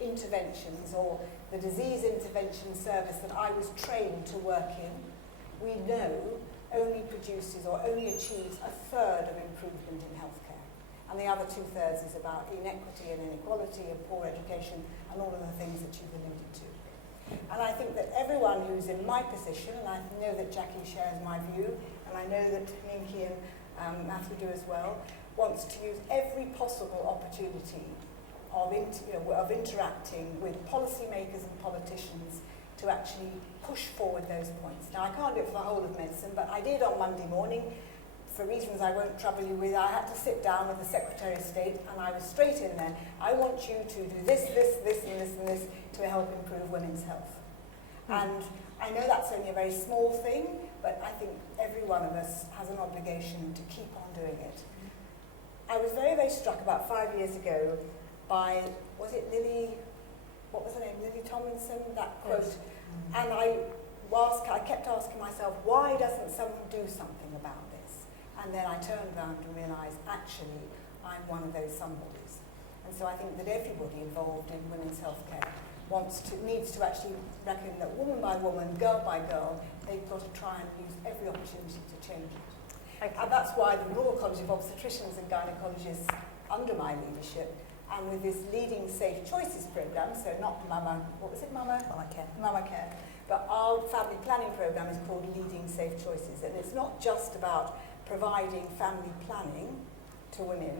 interventions, or the disease intervention service that I was trained to work in, we know only produces or only achieves a third of improvement in healthcare. And the other 2/3 is about inequity and inequality and poor education and all of the things that you've alluded to. And I think that everyone who's in my position, and I know that Jackie shares my view, and I know that Nynke and Matthew do as well, wants to use every possible opportunity of interacting with policymakers and politicians to actually push forward those points. Now, I can't do it for the whole of medicine, but I did on Monday morning. For reasons I won't trouble you with, I had to sit down with the Secretary of State, and I was straight in there. I want you to do this, this, this, and this, and this to help improve women's health. And I know that's only a very small thing, but I think every one of us has an obligation to keep on doing it. I was very, very struck about 5 years ago by, was it Lily, what was her name, Lily Tomlinson, that quote. Yes. And I kept asking myself, why doesn't someone do something about this? And then I turned around and realised, actually, I'm one of those somebodies. And so I think that everybody involved in women's healthcare needs to actually reckon that woman by woman, girl by girl, they've got to try and use every opportunity to change it. And that's why the Royal College of Obstetricians and Gynaecologists, under my leadership, and with this Leading Safe Choices programme, so not Mama, what was it, Mama? Mama Care. Mama Care. But our family planning programme is called Leading Safe Choices, and it's not just about providing family planning to women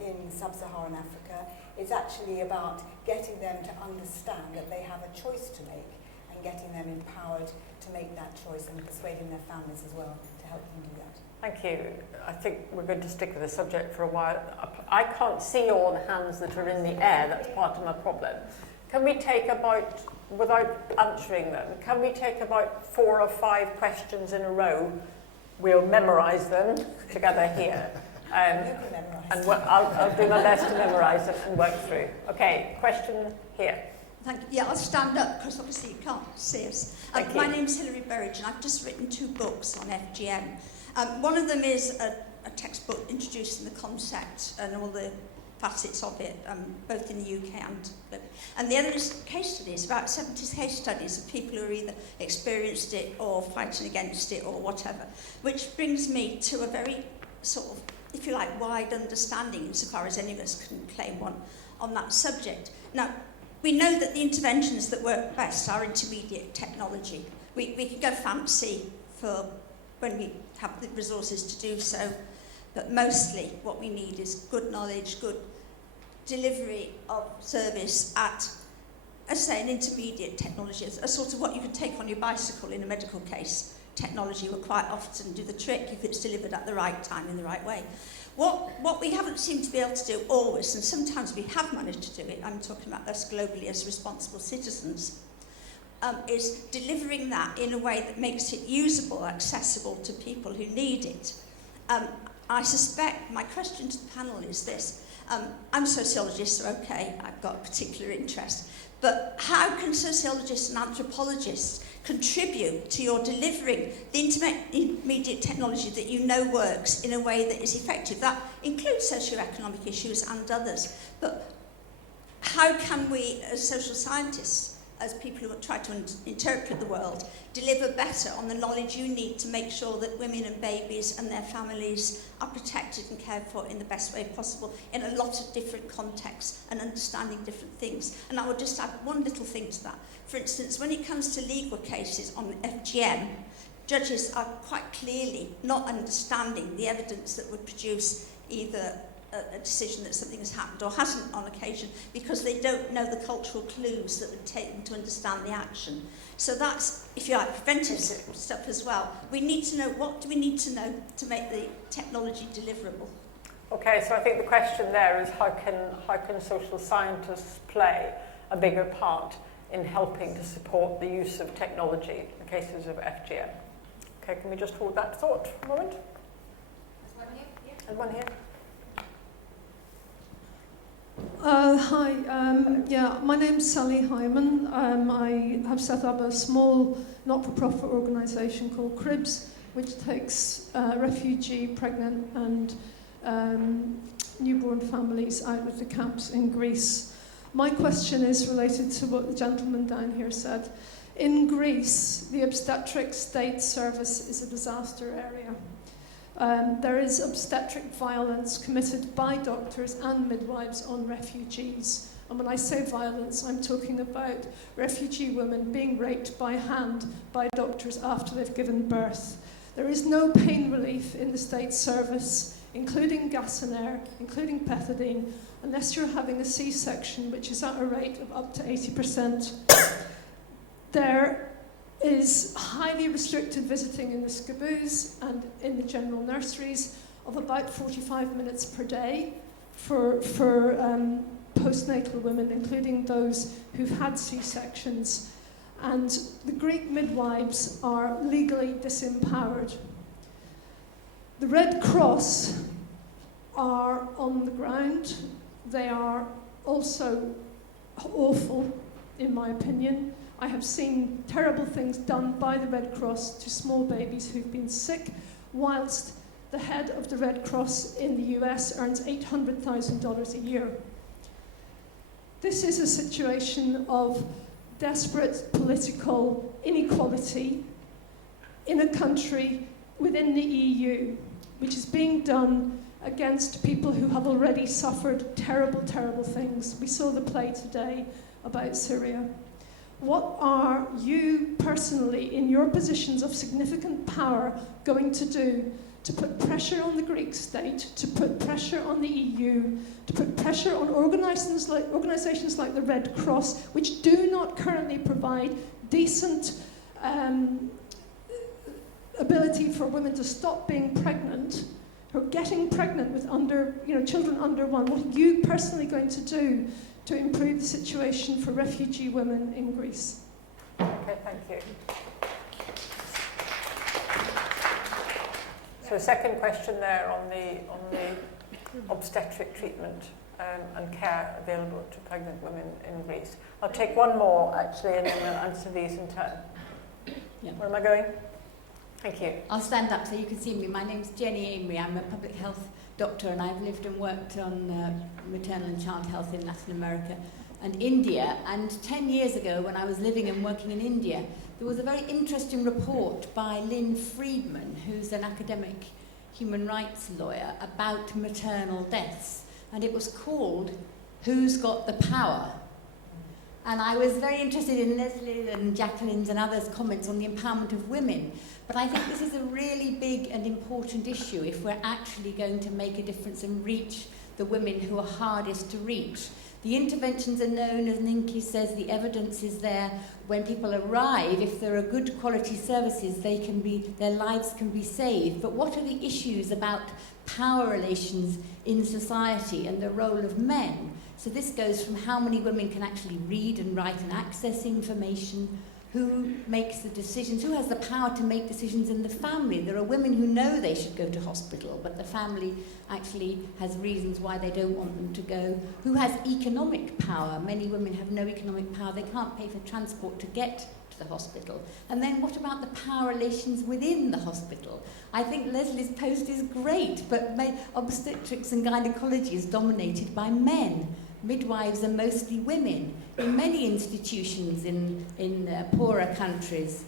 in sub-Saharan Africa. It's actually about getting them to understand that they have a choice to make and getting them empowered to make that choice and persuading their families as well to help them do that. Thank you. I think we're going to stick with the subject for a while. I can't see all the hands that are in the air. That's part of my problem. Can we take about, without answering them, can we take about 4 or 5 questions in a row? We'll memorise them together here. And I'll do my best to memorise them and work through. Okay, question here. Thank you. Yeah, I'll stand up because obviously you can't see us. My name's Hilary Burridge and I've just written 2 books on FGM. One of them is a textbook introducing the concept and all the facets of it, both in the UK and the other is case studies, about 70 case studies of people who are either experienced it or fighting against it or whatever, which brings me to a very sort of, if you like, wide understanding insofar as any of us can claim one on that subject. Now, we know that the interventions that work best are intermediate technology. We can go fancy for when we have the resources to do so, but mostly what we need is good knowledge, good delivery of service at, as I say, an intermediate technology, a sort of what you could take on your bicycle in a medical case. Technology will quite often do the trick if it's delivered at the right time in the right way. What we haven't seemed to be able to do always, and sometimes we have managed to do it, I'm talking about us globally as responsible citizens, is delivering that in a way that makes it usable, accessible to people who need it. I suspect, my question to the panel is this. I'm a sociologist, so okay, I've got a particular interest. But how can sociologists and anthropologists contribute to your delivering the intermediate technology that you know works in a way that is effective? That includes socioeconomic issues and others. But how can we, as social scientists, as people who try to interpret the world, deliver better on the knowledge you need to make sure that women and babies and their families are protected and cared for in the best way possible in a lot of different contexts and understanding different things? And I would just add one little thing to that. For instance, when it comes to legal cases on FGM, judges are quite clearly not understanding the evidence that would produce either a decision that something has happened or hasn't on occasion because they don't know the cultural clues that would take them to understand the action. So that's, if you like, preventive stuff as well. We need to know, what do we need to know to make the technology deliverable? Okay, so I think the question there is how can social scientists play a bigger part in helping to support the use of technology in cases of FGM? Okay, can we just hold that thought for a moment? There's one here. Yeah. And one here. Hi, my name's Sally Hyman. I have set up a small not-for-profit organisation called CRIBS, which takes refugee, pregnant and newborn families out of the camps in Greece. My question is related to what the gentleman down here said. In Greece, the obstetric state service is a disaster area. There is obstetric violence committed by doctors and midwives on refugees. And when I say violence, I'm talking about refugee women being raped by hand by doctors after they've given birth. There is no pain relief in the state service, including gas and air, including pethidine, unless you're having a C-section, which is at a rate of up to 80%. There is highly restricted visiting in the scaboos and in the general nurseries of about 45 minutes per day for postnatal women, including those who've had C-sections. And the Greek midwives are legally disempowered. The Red Cross are on the ground. They are also awful, in my opinion. I have seen terrible things done by the Red Cross to small babies who've been sick, whilst the head of the Red Cross in the US earns $800,000 a year. This is a situation of desperate political inequality in a country within the EU, which is being done against people who have already suffered terrible, terrible things. We saw the play today about Syria. What are you personally, in your positions of significant power, going to do to put pressure on the Greek state, to put pressure on the EU, to put pressure on organisations like the Red Cross, which do not currently provide decent ability for women to stop being pregnant, or getting pregnant with children under 1? What are you personally going to do to improve the situation for refugee women in Greece? Okay, thank you. So a second question there on the obstetric treatment and care available to pregnant women in Greece. I'll take one more actually, and then we'll answer these in turn. Yeah. Where am I going? Thank you. I'll stand up so you can see me. My name's Jenny Amory. I'm a public health doctor, and I've lived and worked on maternal and child health in Latin America and India. And 10 years ago, when I was living and working in India, there was a very interesting report by Lynn Friedman, who's an academic human rights lawyer, about maternal deaths. And it was called Who's Got the Power? And I was very interested in Lesley and Jacqueline's and others' comments on the empowerment of women. But I think this is a really big and important issue if we're actually going to make a difference and reach the women who are hardest to reach. The interventions are known, as Nynke says, the evidence is there. When people arrive, if there are good quality services, their lives can be saved. But what are the issues about power relations in society and the role of men? So this goes from how many women can actually read and write and access information, who makes the decisions, who has the power to make decisions in the family. There are women who know they should go to hospital, but the family actually has reasons why they don't want them to go. Who has economic power? Many women have no economic power. They can't pay for transport to get to the hospital. And then what about the power relations within the hospital? I think Lesley's post is great, but obstetrics and gynaecology is dominated by men. Midwives are mostly women. In many institutions in poorer countries,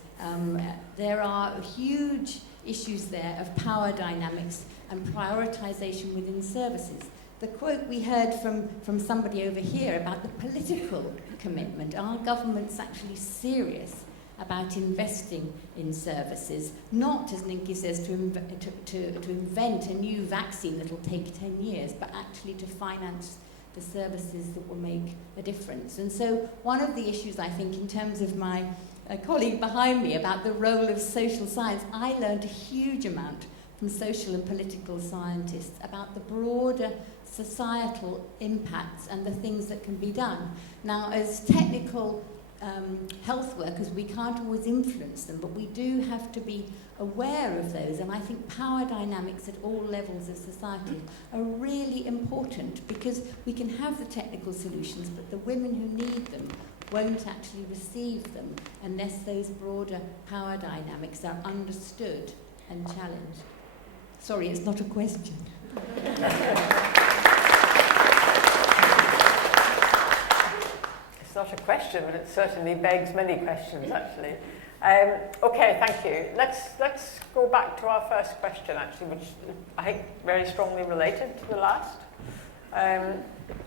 there are huge issues there of power dynamics and prioritisation within services. The quote we heard from somebody over here about the political commitment. Are governments actually serious about investing in services? Not, as Nynke says, to invent a new vaccine that will take 10 years, but actually to finance the services that will make a difference. And so one of the issues, I think, in terms of my colleague behind me about the role of social science, I learned a huge amount from social and political scientists about the broader societal impacts and the things that can be done. Now, as technical health workers, we can't always influence them, but we do have to be aware of those, and I think power dynamics at all levels of society are really important, because we can have the technical solutions, but the women who need them won't actually receive them unless those broader power dynamics are understood and challenged. Sorry, it's not a question. It's not a question, but it certainly begs many questions, actually. Okay, thank you. Let's go back to our first question, actually, which I think very strongly related to the last.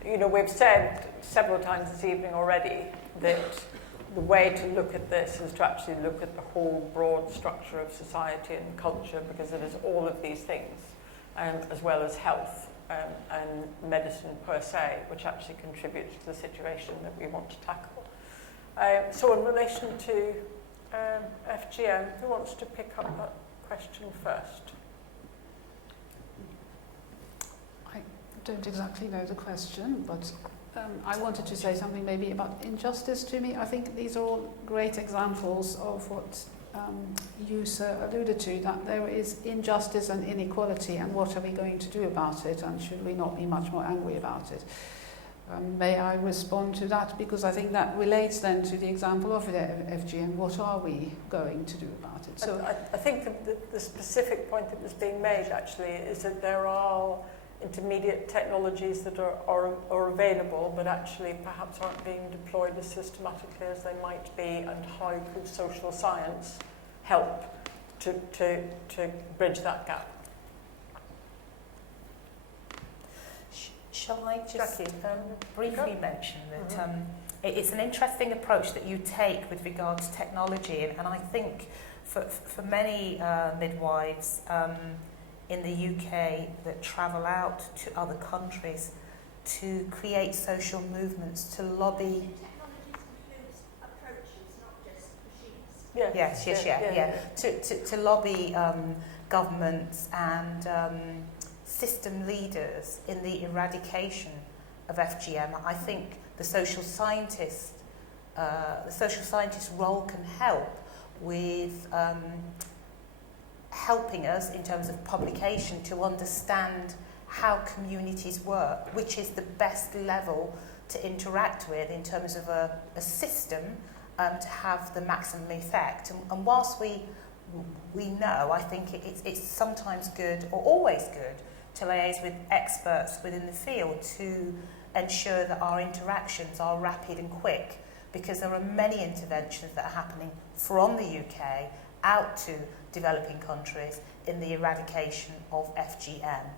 We've said several times this evening already that the way to look at this is to actually look at the whole broad structure of society and culture, because it is all of these things, as well as health and medicine per se, which actually contributes to the situation that we want to tackle. So in relation to FGM, who wants to pick up that question first? I don't exactly know the question, but I wanted to say something maybe about injustice to me. I think these are all great examples of what you, sir, alluded to, that there is injustice and inequality, and what are we going to do about it, and should we not be much more angry about it? May I respond to that? Because I think that relates then to the example of the FGM. What are we going to do about it? I think the specific point that was being made, actually, is that there are intermediate technologies that are available but actually perhaps aren't being deployed as systematically as they might be, and how could social science help to bridge that gap? Shall I just briefly mention that Mm-hmm. It's an interesting approach that you take with regard to technology, and I think for many midwives in the UK that travel out to other countries to create social movements, to lobby. To lobby governments and system leaders in the eradication of FGM. I think the social scientist's role can help with helping us in terms of publication to understand how communities work, which is the best level to interact with in terms of a system to have the maximum effect. And whilst we know, I think it's sometimes good or always good to liaise with experts within the field to ensure that our interactions are rapid and quick, because there are many interventions that are happening from the UK out to developing countries in the eradication of FGM.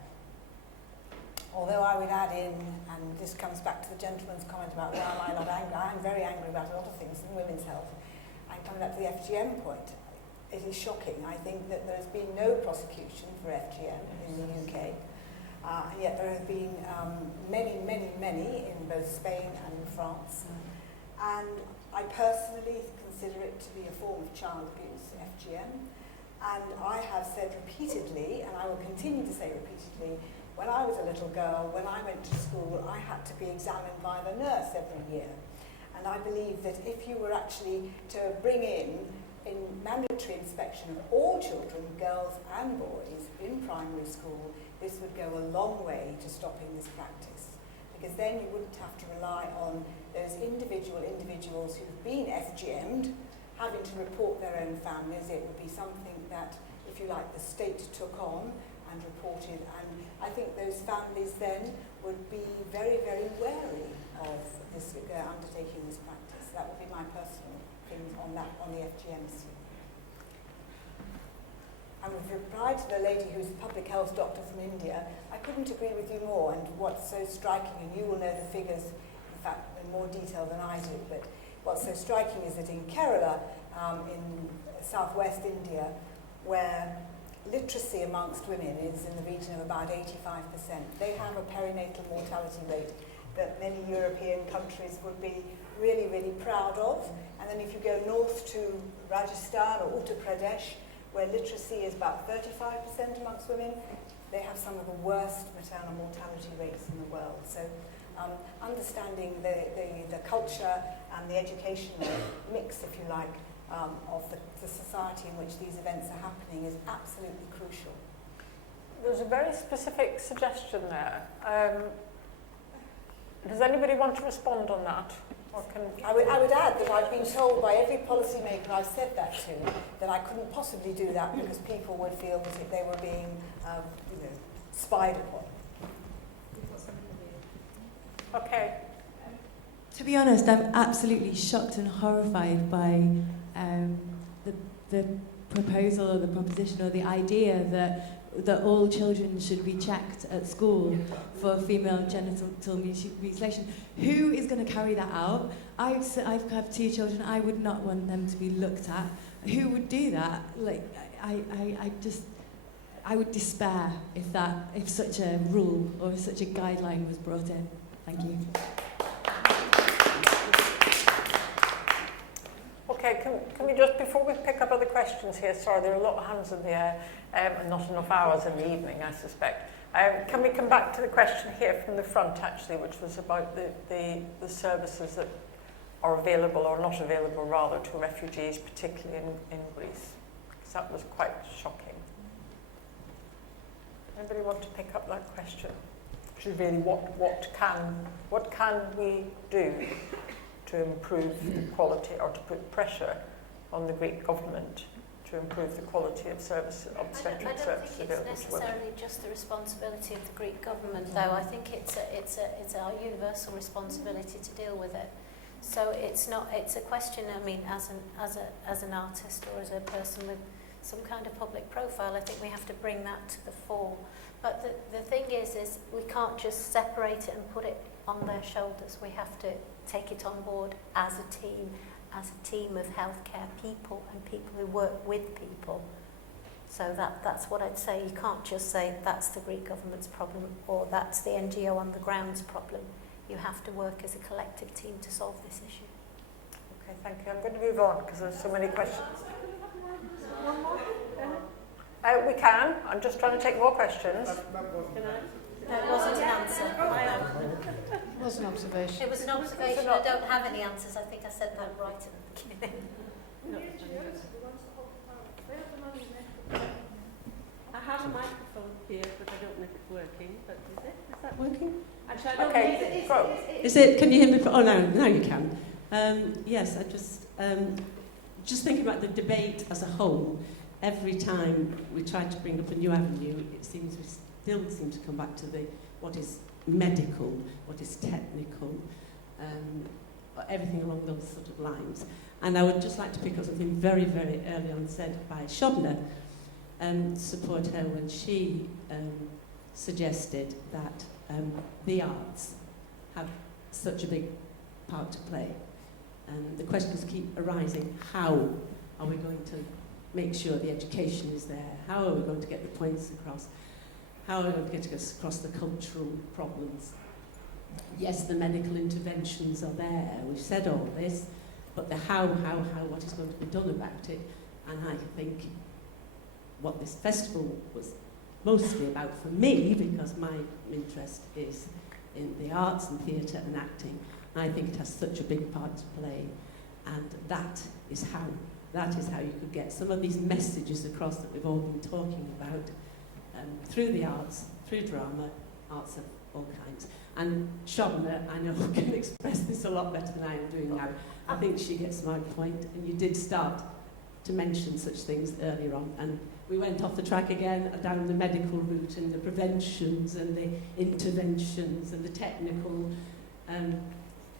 Although I would add in, and this comes back to the gentleman's comment about why am I not angry, I am very angry about a lot of things in women's health. And coming back to the FGM point, it is shocking. I think that there has been no prosecution for FGM in the UK, and yet there have been many in both Spain and in France. And I personally consider it to be a form of child abuse, FGM. And I have said repeatedly, and I will continue to say repeatedly, when I was a little girl, when I went to school, I had to be examined by the nurse every year. And I believe that if you were actually to bring in mandatory inspection of all children, girls and boys, in primary school, this would go a long way to stopping this practice. Because then you wouldn't have to rely on those individuals who've been FGM'd having to report their own families. It would be something that, if you like, the state took on and reported, and I think those families then would be very, very wary of this undertaking this practice. That would be my personal thing on that, on the FGM issue. And with regard to the lady who's a public health doctor from India, I couldn't agree with you more. And what's so striking, and you will know the figures, in fact, in more detail than I do, but what's so striking is that in Kerala, in southwest India, where literacy amongst women is in the region of about 85%. They have a perinatal mortality rate that many European countries would be really, really proud of. And then if you go north to Rajasthan or Uttar Pradesh, where literacy is about 35% amongst women, they have some of the worst maternal mortality rates in the world. So understanding the culture and the educational mix, if you like, of the society in which these events are happening is absolutely crucial. There's a very specific suggestion there. Does anybody want to respond on that? Or I would add that I've been told by every policymaker I've said that to that I couldn't possibly do that because people would feel that they were being spied upon. Okay. To be honest, I'm absolutely shocked and horrified by the proposal or the proposition or the idea that all children should be checked at school for female genital mutilation. Who is going to carry that out? I have 2 children. I would not want them to be looked at. Who would do that? Like, I would despair if such a rule or such a guideline was brought in. Thank you. Okay, can we just, before we pick up other questions here, sorry, there are a lot of hands in the air and not enough hours in the evening, I suspect. Can we come back to the question here from the front, actually, which was about the services that are available or not available, rather, to refugees, particularly in Greece? Because that was quite shocking. Anybody want to pick up that question? Which is really what can we do to improve the quality or to put pressure on the Greek government to improve the quality of service, obstetric service. I don't think it's necessarily just the responsibility of the Greek government, though. I think it's our universal responsibility to deal with it. So it's a question, I mean, as an artist or as a person with some kind of public profile, I think we have to bring that to the fore. But the thing is we can't just separate it and put it on their shoulders. We have to take it on board as a team of healthcare people and people who work with people. So that's what I'd say. You can't just say that's the Greek government's problem or that's the NGO on the ground's problem. You have to work as a collective team to solve this issue. Okay, thank you. I'm going to move on because there's so many questions. One more? We can. I'm just trying to take more questions. No, it wasn't an answer. It was an observation. It was an observation. I don't have any answers. I think I said that right at the beginning. I have a microphone here, but I don't know if it's working. But is that working? Actually, I don't Okay, know. Is it? Can you hear me? Oh, now you can. Yes, I just thinking about the debate as a whole. Every time we try to bring up a new avenue, it seems we still seem to come back to what is medical, what is technical, everything along those sort of lines. And I would just like to pick up something very, very early on said by Shobna, and support her when she suggested that the arts have such a big part to play. And the questions keep arising: how are we going to make sure the education is there? How are we going to get the points across? How are we going to get across the cultural problems? Yes, the medical interventions are there. We've said all this, but the how, what is going to be done about it? And I think what this festival was mostly about for me, because my interest is in the arts and theatre and acting, I think it has such a big part to play. And that is how you could get some of these messages across that we've all been talking about through the arts, through drama, arts of all kinds. And Shobna, I know, can express this a lot better than I am doing now. I think she gets my point, and you did start to mention such things earlier on, and we went off the track again down the medical route and the preventions and the interventions and the technical.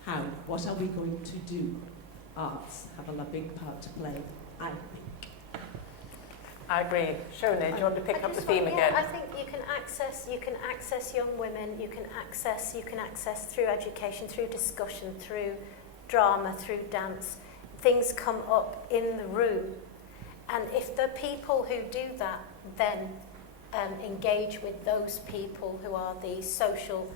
How? What are we going to do? Arts have a big part to play, I think. I agree. Shona, do you want to pick up the theme again? I think you can access young women, you can access through education, through discussion, through drama, through dance. Things come up in the room. And if the people who do that then engage with those people who are the social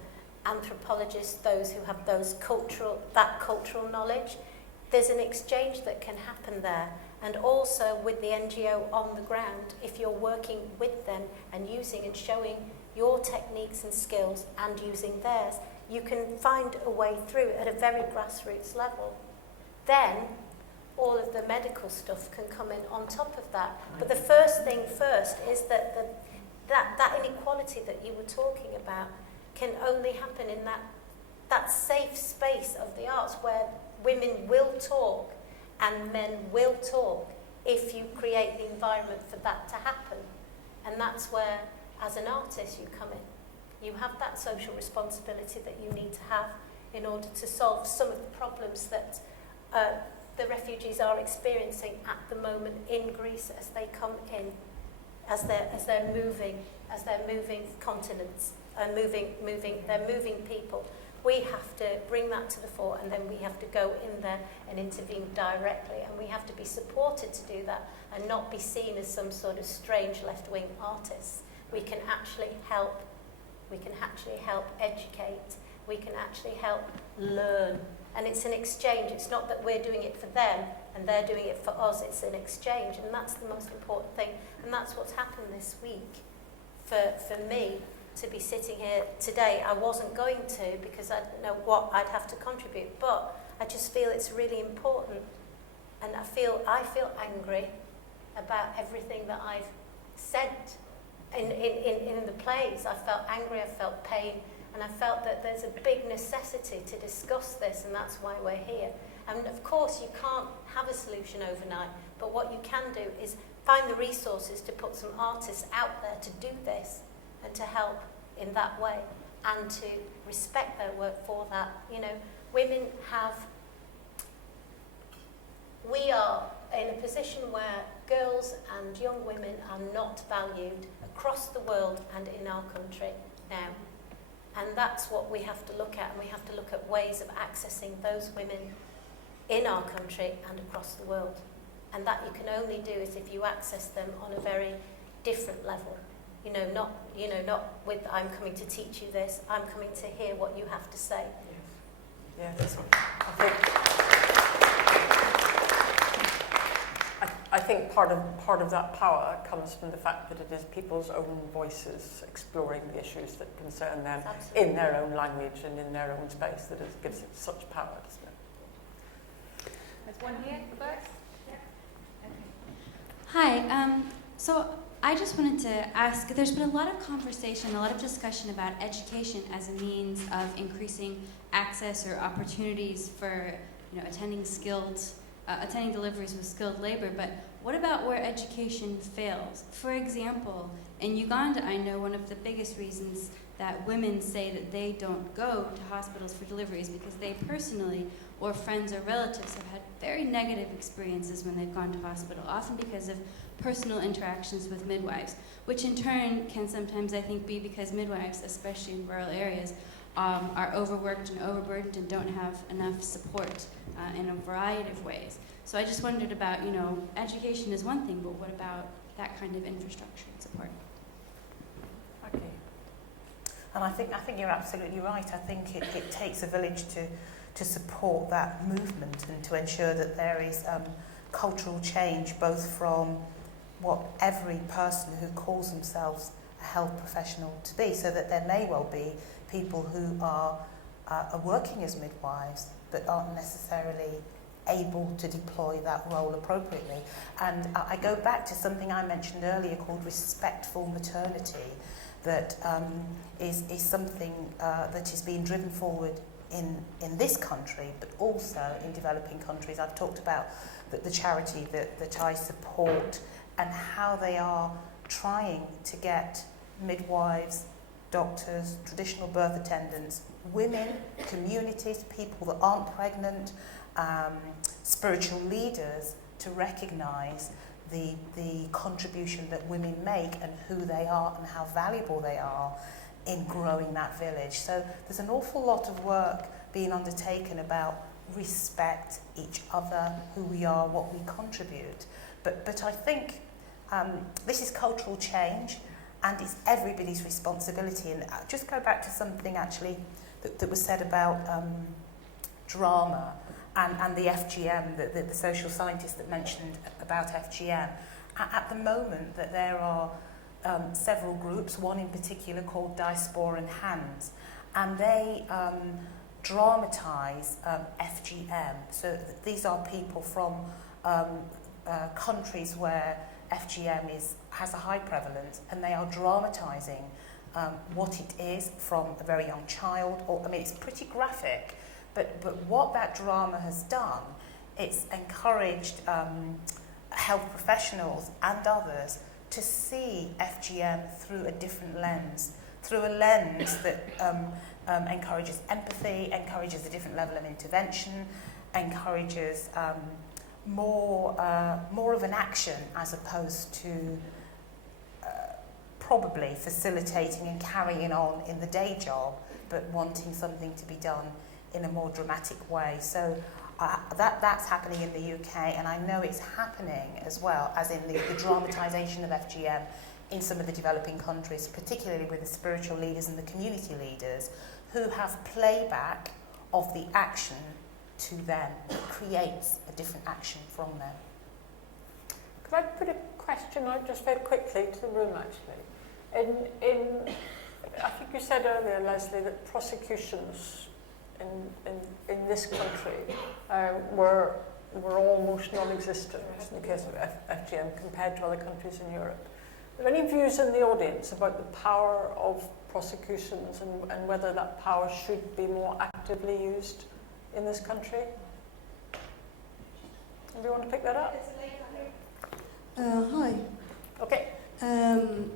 anthropologists, those who have that cultural knowledge, there's an exchange that can happen there. And also with the NGO on the ground, if you're working with them and using and showing your techniques and skills and using theirs, you can find a way through at a very grassroots level. Then all of the medical stuff can come in on top of that. But the first thing first is that that inequality that you were talking about can only happen in that safe space of the arts where women will talk and men will talk if you create the environment for that to happen. And that's where, as an artist, you come in. You have that social responsibility that you need to have in order to solve some of the problems that the refugees are experiencing at the moment in Greece as they come in, as they're moving continents and they're moving people. We have to bring that to the fore, and then we have to go in there and intervene directly, and we have to be supported to do that and not be seen as some sort of strange left-wing artists. We can actually help. We can actually help educate. We can actually help learn. And it's an exchange. It's not that we're doing it for them and they're doing it for us. It's an exchange, and that's the most important thing. And that's what's happened this week for me. To be sitting here today, I wasn't going to because I didn't know what I'd have to contribute, but I just feel it's really important, and I feel angry about everything that I've said in the plays. I felt angry, I felt pain, and I felt that there's a big necessity to discuss this, and that's why we're here. And of course you can't have a solution overnight, but what you can do is find the resources to put some artists out there to do this and to help in that way and to respect their work for that. You know, we are in a position where girls and young women are not valued across the world and in our country now. And that's what we have to look at, and we have to look at ways of accessing those women in our country and across the world. And that you can only do is if you access them on a very different level. Not with I'm coming to teach you this, I'm coming to hear what you have to say. Yeah, I think part of that power comes from the fact that it is people's own voices exploring the issues that concern them in their own language and in their own space that it gives it such power, doesn't it? There's one here, first. Hi, so I just wanted to ask, there's been a lot of conversation, a lot of discussion about education as a means of increasing access or opportunities for attending deliveries with skilled labor, but what about where education fails? For example, in Uganda, I know one of the biggest reasons that women say that they don't go to hospitals for deliveries because they personally or friends or relatives have had very negative experiences when they've gone to hospital, often because of personal interactions with midwives, which in turn can sometimes, I think, be because midwives, especially in rural areas, are overworked and overburdened and don't have enough support in a variety of ways. So I just wondered about, education is one thing, but what about that kind of infrastructure and support? Okay. And I think you're absolutely right. I think it takes a village to support that movement and to ensure that there is cultural change, both from what every person who calls themselves a health professional to be, so that there may well be people who are working as midwives but aren't necessarily able to deploy that role appropriately. And I go back to something I mentioned earlier called respectful maternity, that is something that is being driven forward in this country, but also in developing countries. I've talked about the charity that I support and how they are trying to get midwives, doctors, traditional birth attendants, women, communities, people that aren't pregnant, spiritual leaders to recognise the contribution that women make and who they are and how valuable they are in growing that village. So there's an awful lot of work being undertaken about respect each other, who we are, what we contribute. But I think this is cultural change and it's everybody's responsibility. And I'll just go back to something actually that was said about drama and the FGM, the social scientist that mentioned about FGM. At the moment that there are several groups, one in particular called Diaspora and Hands, and they dramatise FGM. So these are people from countries where FGM has a high prevalence, and they are dramatising what it is from a very young child. It's pretty graphic, but what that drama has done, it's encouraged health professionals and others to see FGM through a different lens, through a lens that encourages empathy, encourages a different level of intervention, encourages more of an action as opposed to probably facilitating and carrying on in the day job, but wanting something to be done in a more dramatic way. So that's happening in the UK, and I know it's happening as well as in the dramatisation of FGM in some of the developing countries, particularly with the spiritual leaders and the community leaders who have playback of the action to them. It creates a different action from them. Could I put a question out just very quickly to the room, actually? I think you said earlier, Lesley, that prosecutions in this country were almost non-existent in the case of FGM compared to other countries in Europe. Are there any views in the audience about the power of prosecutions and whether that power should be more actively used in this country? Do you want to pick that up? Hi. Okay. I'm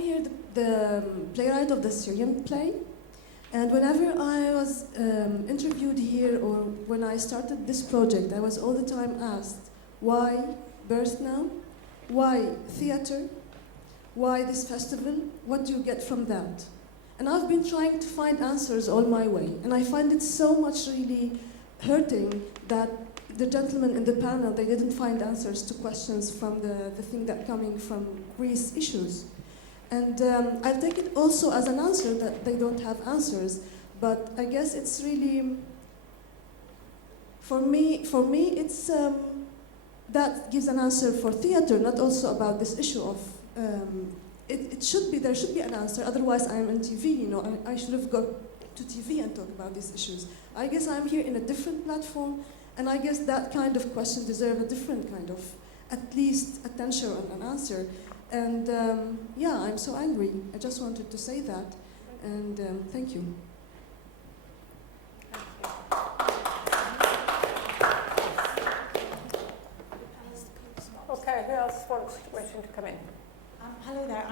here, the playwright of the Syrian play. And whenever I was interviewed here or when I started this project, I was all the time asked, why birth now? Why theater? Why this festival? What do you get from that? And I've been trying to find answers all my way. And I find it so much really hurting that the gentlemen in the panel, they didn't find answers to questions from the thing that coming from Greece issues. And I take it also as an answer that they don't have answers, but I guess it's really, for me, it's, that gives an answer for theater, not also about this issue of, there should be an answer, otherwise I'm on TV, I should have got to TV and talk about these issues. I guess I'm here in a different platform, and I guess that kind of question deserves a different kind of, at least attention and an answer. And I'm so angry. I just wanted to say that. And thank you. Okay, who else wants to come in? Hello there.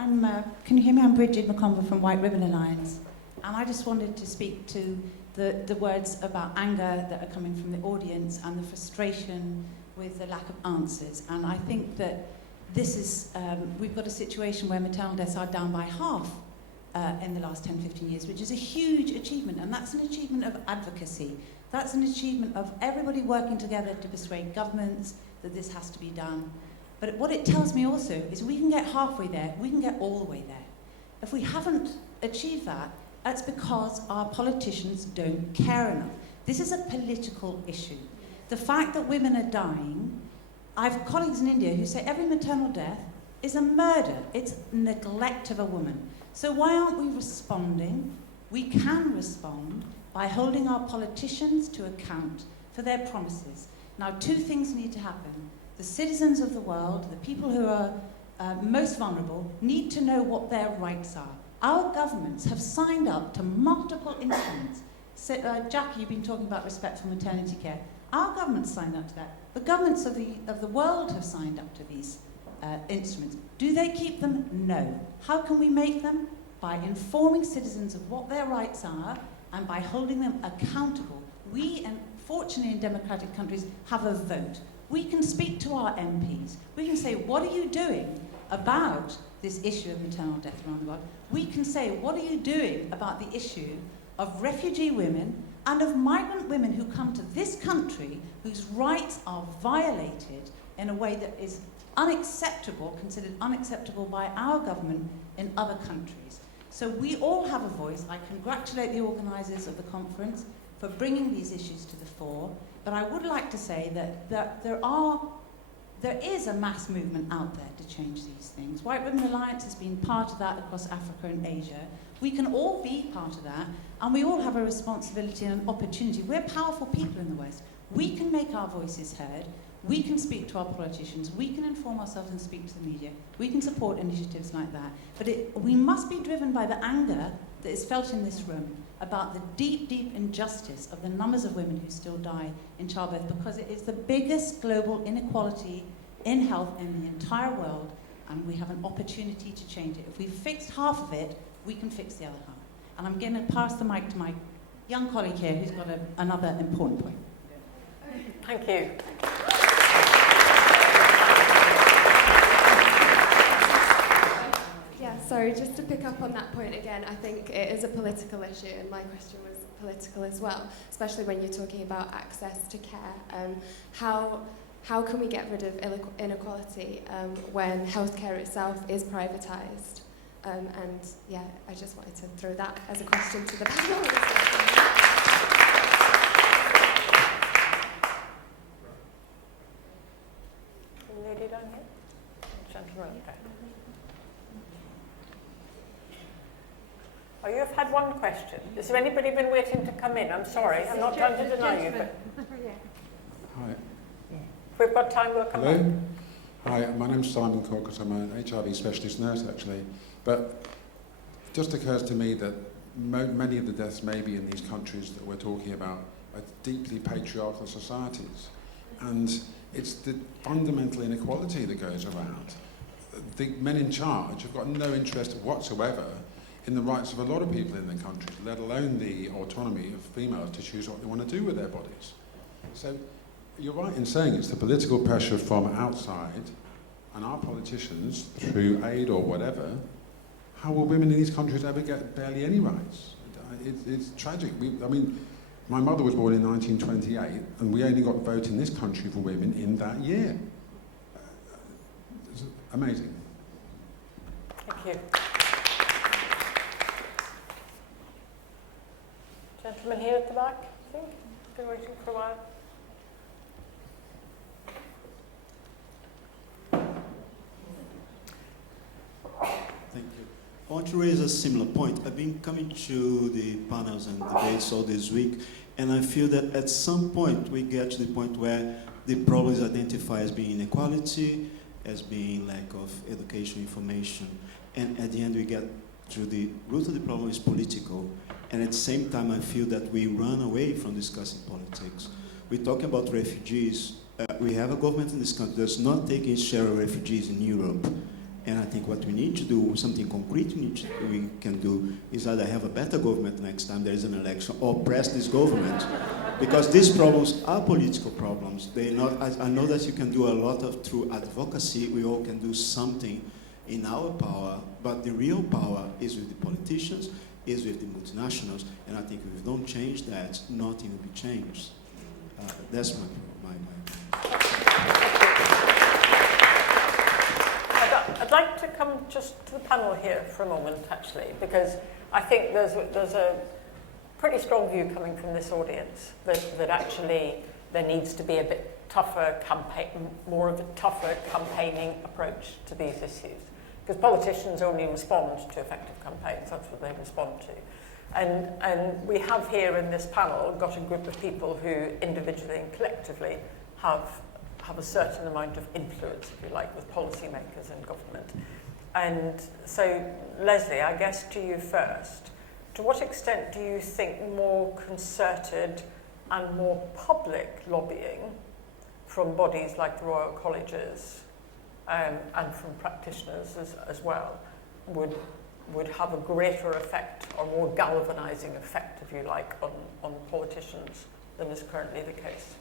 Can you hear me? I'm Bridget McConville from White Ribbon Alliance. And I just wanted to speak to the words about anger that are coming from the audience and the frustration with the lack of answers. And I think that this is, we've got a situation where maternal deaths are down by half in the last 10, 15 years, which is a huge achievement. And that's an achievement of advocacy. That's an achievement of everybody working together to persuade governments that this has to be done. But what it tells me also is we can get halfway there, we can get all the way there. If we haven't achieved that, that's because our politicians don't care enough. This is a political issue. The fact that women are dying, I have colleagues in India who say every maternal death is a murder. It's neglect of a woman. So why aren't we responding? We can respond by holding our politicians to account for their promises. Now, two things need to happen. The citizens of the world, the people who are most vulnerable, need to know what their rights are. Our governments have signed up to multiple instruments. So, Jackie, you've been talking about respect for maternity care. Our governments signed up to that. The governments of the world have signed up to these instruments. Do they keep them? No. How can we make them? By informing citizens of what their rights are and by holding them accountable. We, and fortunately in democratic countries, have a vote. We can speak to our MPs. We can say, what are you doing about this issue of maternal death around the world? We can say, what are you doing about the issue of refugee women and of migrant women who come to this country whose rights are violated in a way that is unacceptable, considered unacceptable by our government in other countries. So we all have a voice. I congratulate the organisers of the conference for bringing these issues to the fore, but I would like to say that there is a mass movement out there to change these things. White Ribbon Alliance has been part of that across Africa and Asia. We can all be part of that, and we all have a responsibility and an opportunity. We're powerful people in the West. We can make our voices heard. We can speak to our politicians. We can inform ourselves and speak to the media. We can support initiatives like that. But we must be driven by the anger that is felt in this room about the deep, deep injustice of the numbers of women who still die in childbirth, because it is the biggest global inequality in health in the entire world, and we have an opportunity to change it. If we've fixed half of it, we can fix the other half. And I'm going to pass the mic to my young colleague here who's got another important point. Thank you. Yeah, sorry, just to pick up on that point again, I think it is a political issue, and my question was political as well, especially when you're talking about access to care. How can we get rid of inequality when healthcare itself is privatised? And yeah, I just wanted to throw that as a question to the panel. Lady down here? Gentleman there. Oh, you've had one question. Has there anybody been waiting to come in? I'm sorry, I'm not trying to deny you, but... Hi. If we've got time, we'll come back. Hi, my name's Simon Corcott. I'm an HIV specialist nurse, actually. But it just occurs to me that many of the deaths maybe in these countries that we're talking about are deeply patriarchal societies. And it's the fundamental inequality that goes around. The men in charge have got no interest whatsoever in the rights of a lot of people in the country, let alone the autonomy of females to choose what they want to do with their bodies. So you're right in saying it's the political pressure from outside and our politicians, through aid or whatever. How will women in these countries ever get barely any rights? It's tragic. My mother was born in 1928, and we only got a vote in this country for women in that year. It's amazing. Thank you. Gentleman here at the back, I think. Been waiting for a while. Thank you. I want to raise a similar point. I've been coming to the panels and debates all this week, and I feel that at some point we get to the point where the problem is identified as being inequality, as being lack of education, information, and at the end we get to the root of the problem is political. And at the same time, I feel that we run away from discussing politics. We're talking about refugees. We have a government in this country that's not taking its share of refugees in Europe. And I think what we need to do, something concrete we can do, is either have a better government next time there is an election, or press this government. Because these problems are political problems. They're not, I know that you can do a lot through advocacy. We all can do something in our power, but the real power is with the politicians, is with the multinationals, and I think if we don't change that, nothing will be changed. That's my I'd like to come just to the panel here for a moment, actually, because I think there's a pretty strong view coming from this audience that actually there needs to be a bit tougher more of a tougher campaigning approach to these issues. Because politicians only respond to effective campaigns, that's what they respond to. And we have here in this panel got a group of people who individually and collectively have a certain amount of influence, if you like, with policymakers and government. And so, Lesley, I guess to you first, to what extent do you think more concerted and more public lobbying from bodies like the Royal Colleges and from practitioners as well would have a greater effect, or more galvanising effect, if you like, on politicians than is currently the case?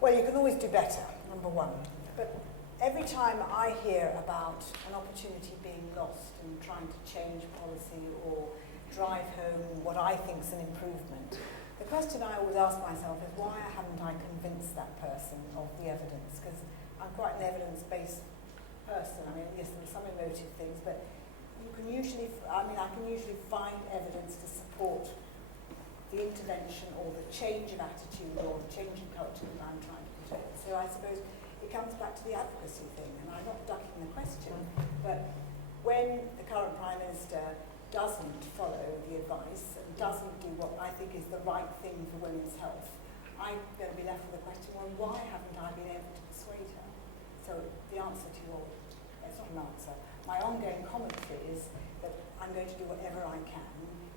Well, you can always do better, number one. But every time I hear about an opportunity being lost in trying to change policy or drive home what I think is an improvement, the question I always ask myself is, why haven't I convinced that person of the evidence? Because I'm quite an evidence-based person. I mean, yes, there are some emotive things, but you can usually, I can usually find evidence to support the intervention or the change of attitude or the change in culture that I'm trying to put in. So I suppose it comes back to the advocacy thing, and I'm not ducking the question, but when the current Prime Minister doesn't follow the advice and doesn't do what I think is the right thing for women's health, I'm going to be left with the question, well, why haven't I been able to persuade her? So the answer to your, it's not an answer, my ongoing commentary is that I'm going to do whatever I can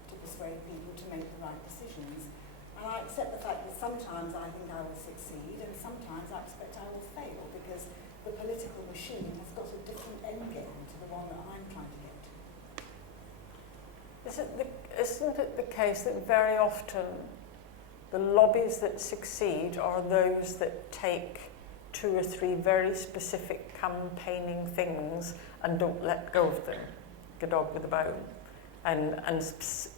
to persuade people to make the right decisions. And I accept the fact that sometimes I think I will succeed and sometimes I expect I will fail, because the political machine has got a different end game to the one that I'm trying to get to. Isn't it the case that very often the lobbies that succeed are those that take 2 or 3 very specific campaigning things and don't let go of them, like a dog with a bone? And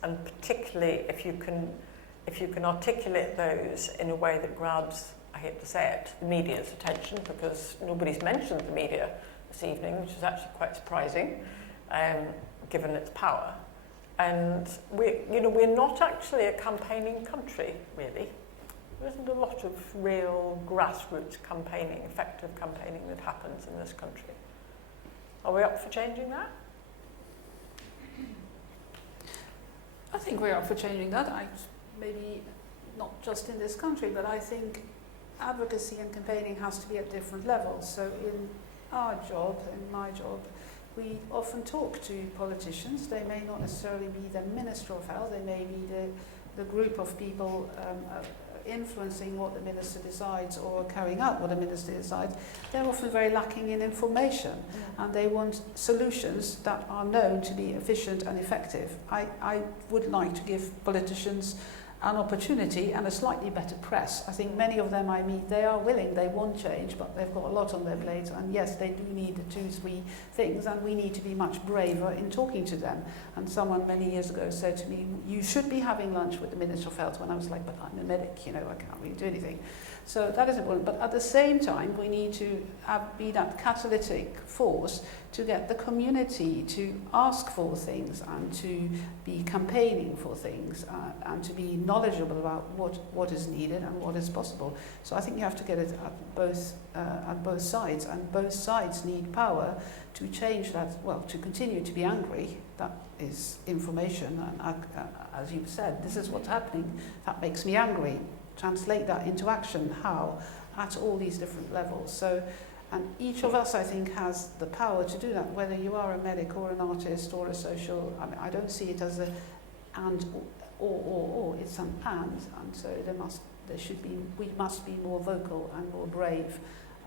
particularly if you can articulate those in a way that grabs, I hate to say it, the media's attention, because nobody's mentioned the media this evening, which is actually quite surprising, given its power. And we're not actually a campaigning country, really. There isn't a lot of real grassroots campaigning, effective campaigning that happens in this country. Are we up for changing that? I think we're up for changing that. Maybe not just in this country, but I think advocacy and campaigning has to be at different levels. So in our job, in my job, we often talk to politicians. They may not necessarily be the Minister of Health. They may be the group of people influencing what the minister decides or carrying out what the minister decides, they're often very lacking in information, and they want solutions that are known to be efficient and effective. I would like to give politicians an opportunity and a slightly better press. I think many of them I meet, they are willing, they want change, but they've got a lot on their plate, and yes, they do need the 2-3 things, and we need to be much braver in talking to them. And someone many years ago said to me, you should be having lunch with the Minister of Health, when I was like, but I'm a medic, you know, I can't really do anything. So that is important, but at the same time, we need to be that catalytic force to get the community to ask for things and to be campaigning for things and to be knowledgeable about what is needed and what is possible. So I think you have to get it at both sides, and both sides need power to change that, well, to continue to be angry. That is information, and as you've said, this is what's happening, that makes me angry. Translate that into action, how? At all these different levels. So, and each of us, I think, has the power to do that, whether you are a medic or an artist or a social, I mean, I don't see it as a and or, it's an and so we must be more vocal and more brave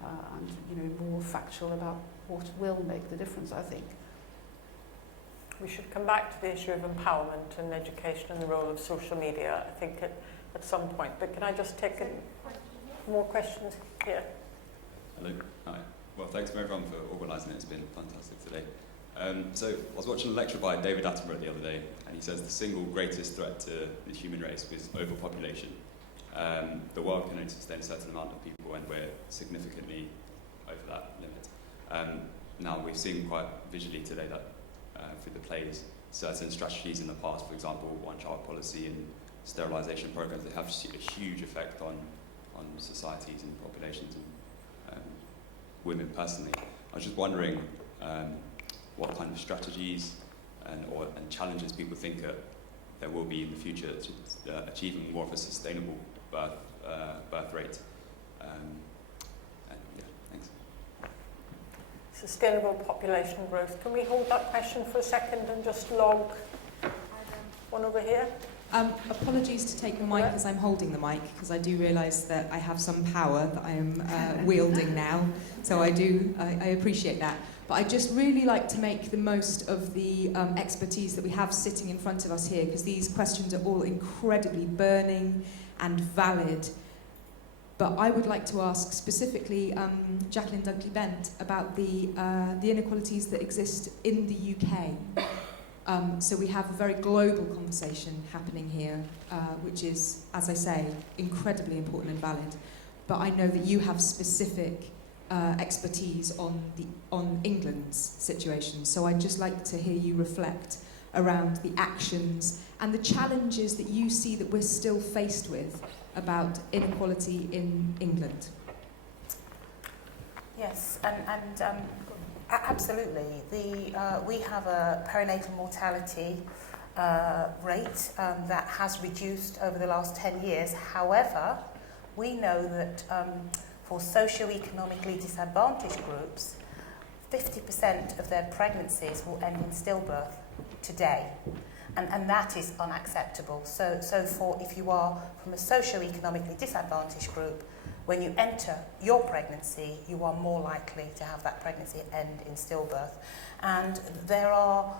and, you know, more factual about what will make the difference, I think. We should come back to the issue of empowerment and education and the role of social media, I think, at some point. But can I just take more questions here? Hello. Hi. Well, thanks everyone for organising it. It's been fantastic today. So I was watching a lecture by David Attenborough the other day, and he says the single greatest threat to the human race is overpopulation. The world can only sustain a certain amount of people, and we're significantly over that limit. Now, we've seen quite visually today that through the plays, certain strategies in the past, for example, one-child policy and sterilisation programs, they have a huge effect on societies and populations and women personally. I was just wondering what kind of strategies and challenges people think there will be in the future to achieving more of a sustainable birth rate. Yeah, thanks. Sustainable population growth. Can we hold that question for a second and just log one over here? Apologies to take the mic as I'm holding the mic, because I do realise that I have some power that I am wielding now, so I appreciate that. But I'd just really like to make the most of the expertise that we have sitting in front of us here, because these questions are all incredibly burning and valid. But I would like to ask specifically Jacqueline Dunkley-Bent about the inequalities that exist in the UK. So we have a very global conversation happening here, which is, as I say, incredibly important and valid. But I know that you have specific expertise on England's situation. So I'd just like to hear you reflect around the actions and the challenges that you see that we're still faced with about inequality in England. Yes, and absolutely. We have a perinatal mortality rate that has reduced over the last 10 years. However, we know that for socioeconomically disadvantaged groups, 50% of their pregnancies will end in stillbirth today. And that is unacceptable. So if you are from a socioeconomically disadvantaged group, when you enter your pregnancy, you are more likely to have that pregnancy end in stillbirth. And there are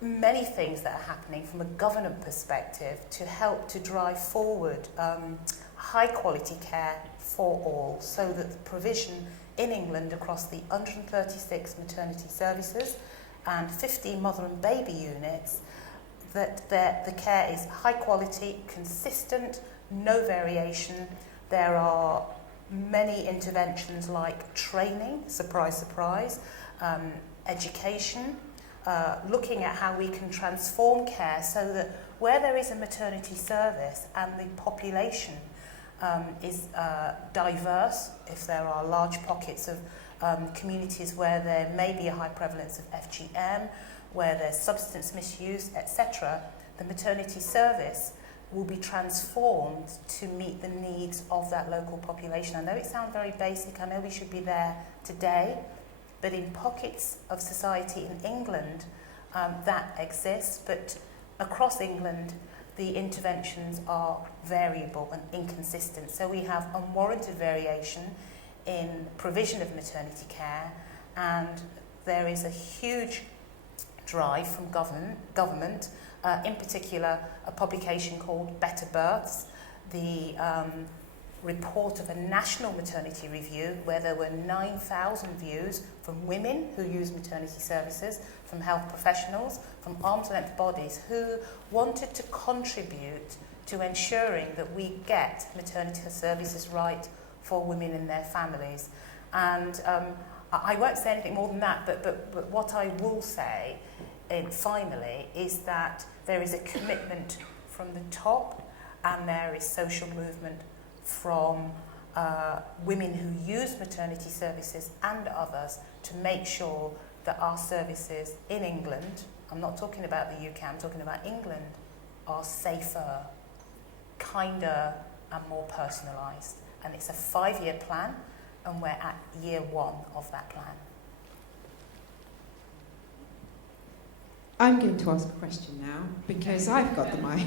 many things that are happening from a government perspective to help to drive forward high quality care for all, so that the provision in England across the 136 maternity services and 50 mother and baby units, that the care is high quality, consistent, no variation. There are many interventions like training, surprise, surprise, education, looking at how we can transform care so that where there is a maternity service and the population is diverse, if there are large pockets of communities where there may be a high prevalence of FGM, where there's substance misuse, etc., the maternity service will be transformed to meet the needs of that local population. I know it sounds very basic, I know we should be there today, but in pockets of society in England that exists, but across England the interventions are variable and inconsistent. So we have unwarranted variation in provision of maternity care, and there is a huge drive from government, in particular a publication called Better Births, the report of a national maternity review where there were 9,000 views from women who use maternity services, from health professionals, from arm's length bodies who wanted to contribute to ensuring that we get maternity services right for women and their families. And I won't say anything more than that, but what I will say finally is that there is a commitment from the top, and there is social movement from women who use maternity services and others to make sure that our services in England, I'm not talking about the UK, I'm talking about England, are safer, kinder and more personalised. And it's a 5-year plan, and we're at year 1 of that plan. I'm going to ask a question now because I've got the mic.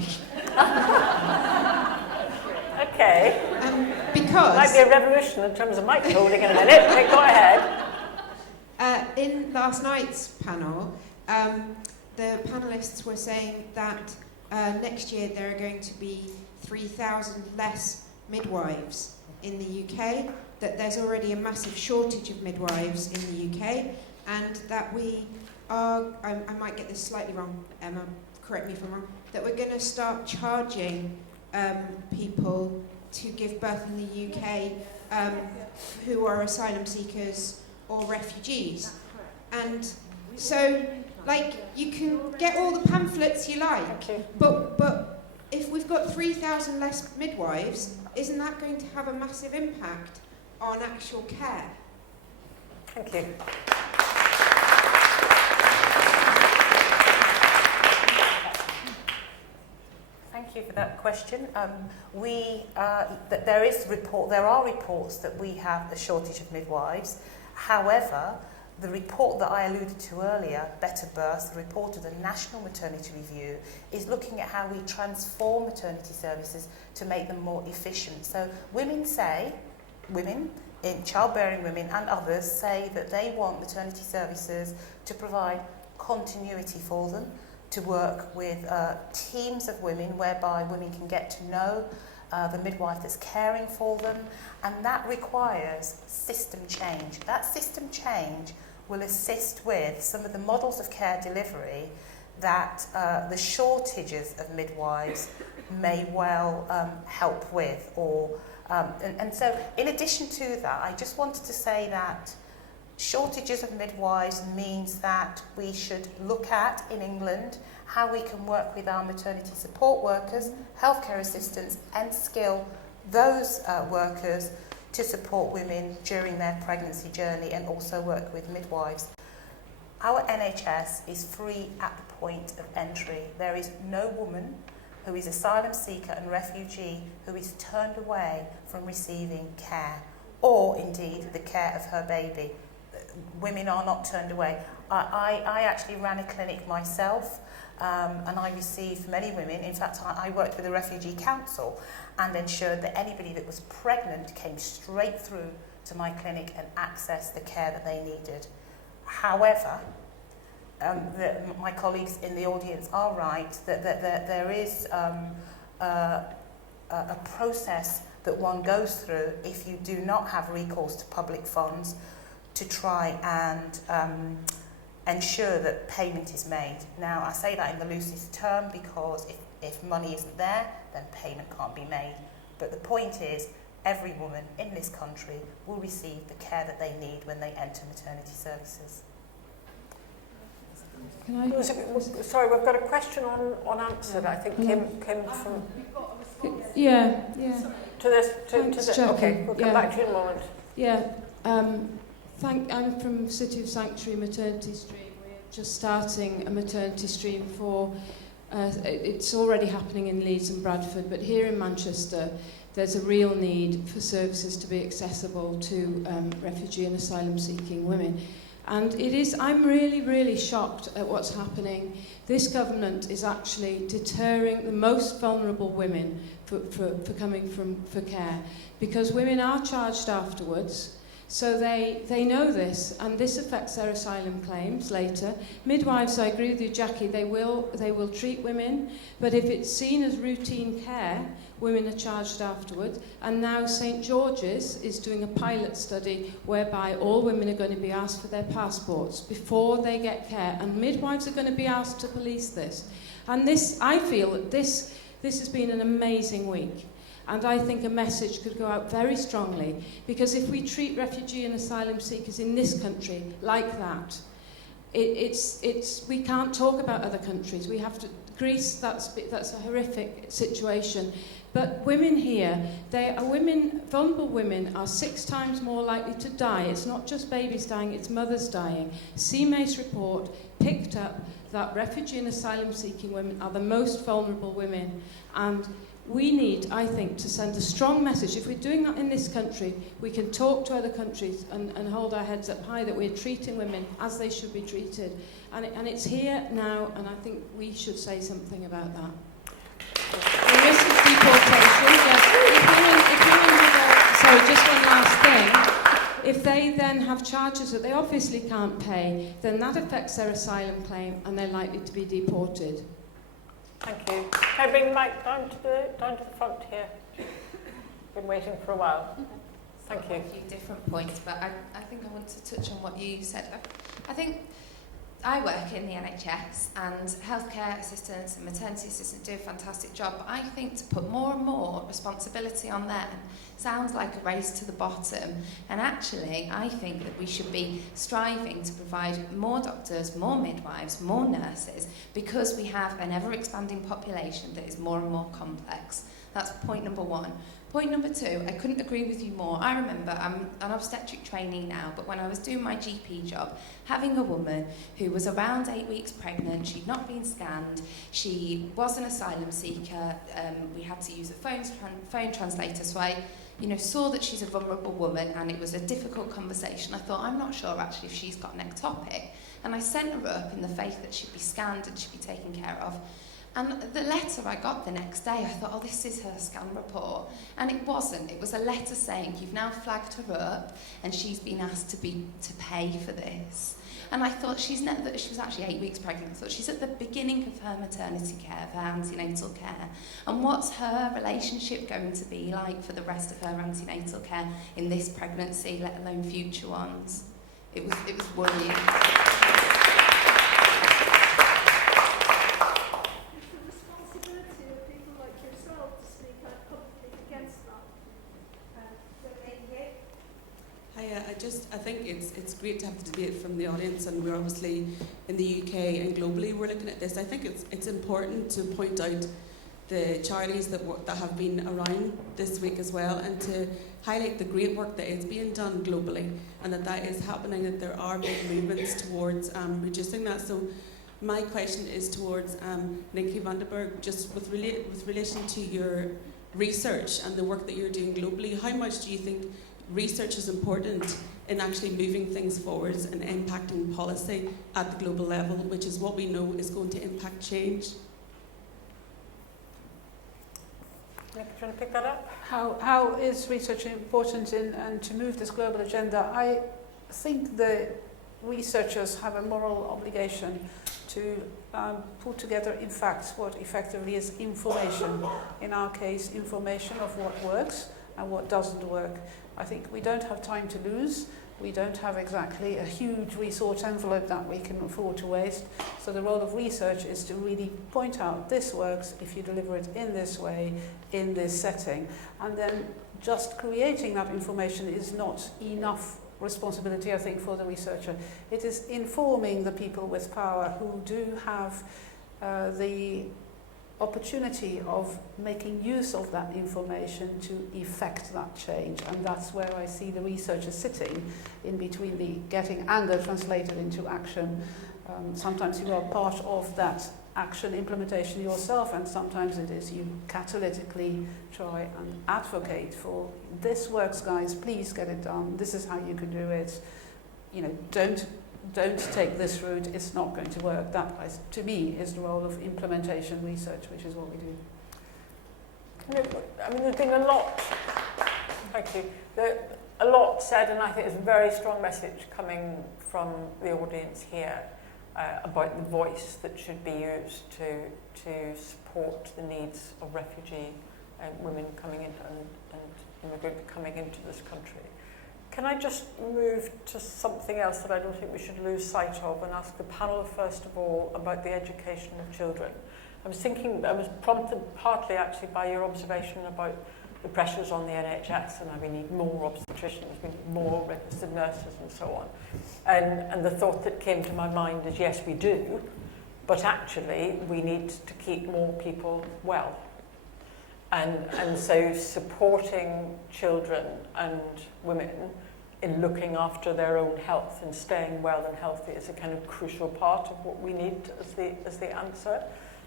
Okay. Because might be a revolution in terms of mic holding in a minute. But go ahead. In last night's panel, the panelists were saying that next year there are going to be 3,000 less midwives in the UK, that there's already a massive shortage of midwives in the UK, and that we are, I might get this slightly wrong, Emma, correct me if I'm wrong, that we're going to start charging people to give birth in the UK who are asylum seekers or refugees. And so, like, you can get all the pamphlets you like, but if we've got 3,000 less midwives, isn't that going to have a massive impact on actual care? Thank you. Thank you for that question. There are reports that we have a shortage of midwives. However, the report that I alluded to earlier, Better Births, the report of the National Maternity Review, is looking at how we transform maternity services to make them more efficient. So women, in childbearing women and others, say that they want maternity services to provide continuity for them, to work with teams of women whereby women can get to know the midwife that's caring for them, and that requires system change. That system change will assist with some of the models of care delivery that the shortages of midwives may well help with. And so in addition to that, I just wanted to say that shortages of midwives means that we should look at, in England, how we can work with our maternity support workers, healthcare assistants, and skill those workers to support women during their pregnancy journey, and also work with midwives. Our NHS is free at the point of entry. There is no woman who is asylum seeker and refugee who is turned away from receiving care, or indeed the care of her baby. Women are not turned away. I actually ran a clinic myself, and I received many women. In fact, I worked with the Refugee Council and ensured that anybody that was pregnant came straight through to my clinic and accessed the care that they needed. However, my colleagues in the audience are right that there is a process that one goes through if you do not have recourse to public funds to try and ensure that payment is made. Now, I say that in the loosest term because if money isn't there, then payment can't be made. But the point is, every woman in this country will receive the care that they need when they enter maternity services. Sorry, we've got a question unanswered. I think came from. Yeah. To this. Thanks, Okay, we'll come back to you in a moment. Yeah. I'm from City of Sanctuary Maternity Stream. We're just starting a maternity stream for. It's already happening in Leeds and Bradford, but here in Manchester, there's a real need for services to be accessible to refugee and asylum-seeking women. And I'm really, really shocked at what's happening. This government is actually deterring the most vulnerable women for coming for care, because women are charged afterwards. So they know this, and this affects their asylum claims later. Midwives, I agree with you, Jackie, they will treat women, but if it's seen as routine care, women are charged afterwards. And now St George's is doing a pilot study whereby all women are going to be asked for their passports before they get care, and midwives are going to be asked to police this. And this, I feel that this has been an amazing week. And I think a message could go out very strongly, because if we treat refugee and asylum seekers in this country like that, we can't talk about other countries. We have to. Greece, that's a horrific situation. But women here, vulnerable women are 6 times more likely to die. It's not just babies dying, it's mothers dying. CMA's report picked up that refugee and asylum seeking women are the most vulnerable women. And we need, I think, to send a strong message. If we're doing that in this country, we can talk to other countries and hold our heads up high that we're treating women as they should be treated. And it's here now, and I think we should say something about that. The risk of deportation, just one last thing. If they then have charges that they obviously can't pay, then that affects their asylum claim, and they're likely to be deported. Thank you. Can I bring the mic down to the front here? Been waiting for a while. Thank you. A few different points, but I think I want to touch on what you said. I think I work in the NHS, and healthcare assistants and maternity assistants do a fantastic job, but I think to put more and more responsibility on them sounds like a race to the bottom. And actually, I think that we should be striving to provide more doctors, more midwives, more nurses, because we have an ever-expanding population that is more and more complex. That's point number 1. Point number 2, I couldn't agree with you more. I remember, I'm an obstetric trainee now, but when I was doing my GP job, having a woman who was around 8 weeks pregnant, she'd not been scanned, she was an asylum seeker, we had to use a phone translator, so I saw that she's a vulnerable woman, and it was a difficult conversation. I thought, I'm not sure actually if she's got an ectopic, and I sent her up in the faith that she'd be scanned and she'd be taken care of. And the letter I got the next day, I thought, oh, this is her scan report. And it wasn't. It was a letter saying, you've now flagged her up, and she's been asked to pay for this. And I thought, she was actually 8 weeks pregnant. I thought, she's at the beginning of her maternity care, of her antenatal care. And what's her relationship going to be like for the rest of her antenatal care in this pregnancy, let alone future ones? It was worrying. I think it's great to have the debate from the audience, and we're obviously in the UK and globally we're looking at this. I think it's important to point out the charities that have been around this week as well, and to highlight the great work that is being done globally, and that is happening, that there are big movements towards reducing that. So my question is towards Nynke van der Berg, just with relation to your research and the work that you're doing globally. How much do you think research is important in actually moving things forwards and impacting policy at the global level, which is what we know is going to impact change? Nynke, do you want to pick that up? How is research important and to move this global agenda? I think the researchers have a moral obligation to put together, in fact, what effectively is information. In our case, information of what works and what doesn't work. I think we don't have time to lose. We don't have exactly a huge resource envelope that we can afford to waste. So the role of research is to really point out this works if you deliver it in this way, in this setting. And then just creating that information is not enough responsibility, I think, for the researcher. It is informing the people with power who do have the opportunity of making use of that information to effect that change. And that's where I see the researchers sitting in between the getting anger translated into action. Sometimes you are part of that action implementation yourself, and sometimes it is you catalytically try and advocate for this works, guys, please get it done, this is how you can do it. Don't don't take this route, it's not going to work. That, to me, is the role of implementation research, which is what we do. I mean, there's been a lot, thank you, a lot said, and I think it's a very strong message coming from the audience here about the voice that should be used to support the needs of refugee women coming in and immigrants coming into this country. Can I just move to something else that I don't think we should lose sight of and ask the panel first of all about the education of children? I was prompted partly actually by your observation about the pressures on the NHS and how we need more obstetricians, we need more registered nurses and so on. And the thought that came to my mind is yes, we do, but actually we need to keep more people well. And so supporting children and women in looking after their own health and staying well and healthy is a kind of crucial part of what we need as the answer.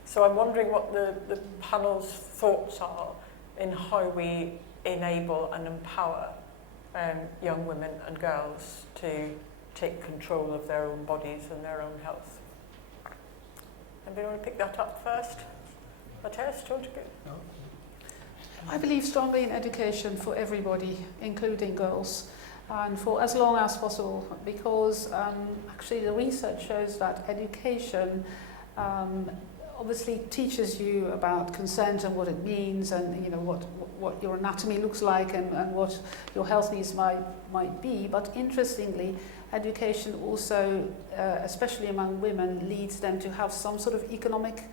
So I'm wondering what the panel's thoughts are in how we enable and empower young women and girls to take control of their own bodies and their own health. Anybody want to pick that up first? Matthias, do you want to go? No. I believe strongly in education for everybody, including girls, and for as long as possible, because actually the research shows that education obviously teaches you about consent and what it means, and you know what your anatomy looks like and what your health needs might be. But interestingly, education also, especially among women, leads them to have some sort of economic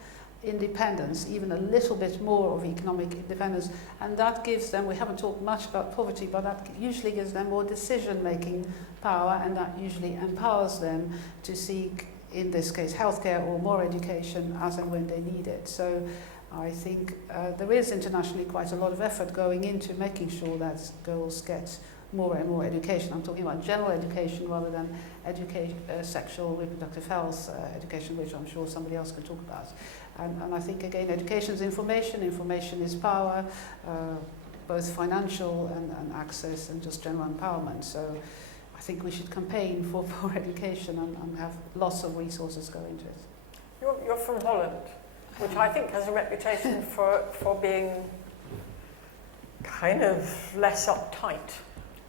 independence, even a little bit more of economic independence, and that gives them, we haven't talked much about poverty, but that usually gives them more decision-making power, and that usually empowers them to seek, in this case, healthcare or more education as and when they need it. So I think there is internationally quite a lot of effort going into making sure that girls get more and more education. I'm talking about general education rather than sexual reproductive health education, which I'm sure somebody else can talk about. And I think, again, education is information, information is power, both financial and access and just general empowerment. So I think we should campaign for more education and have lots of resources go into it. You're from Holland, which I think has a reputation for being kind of less uptight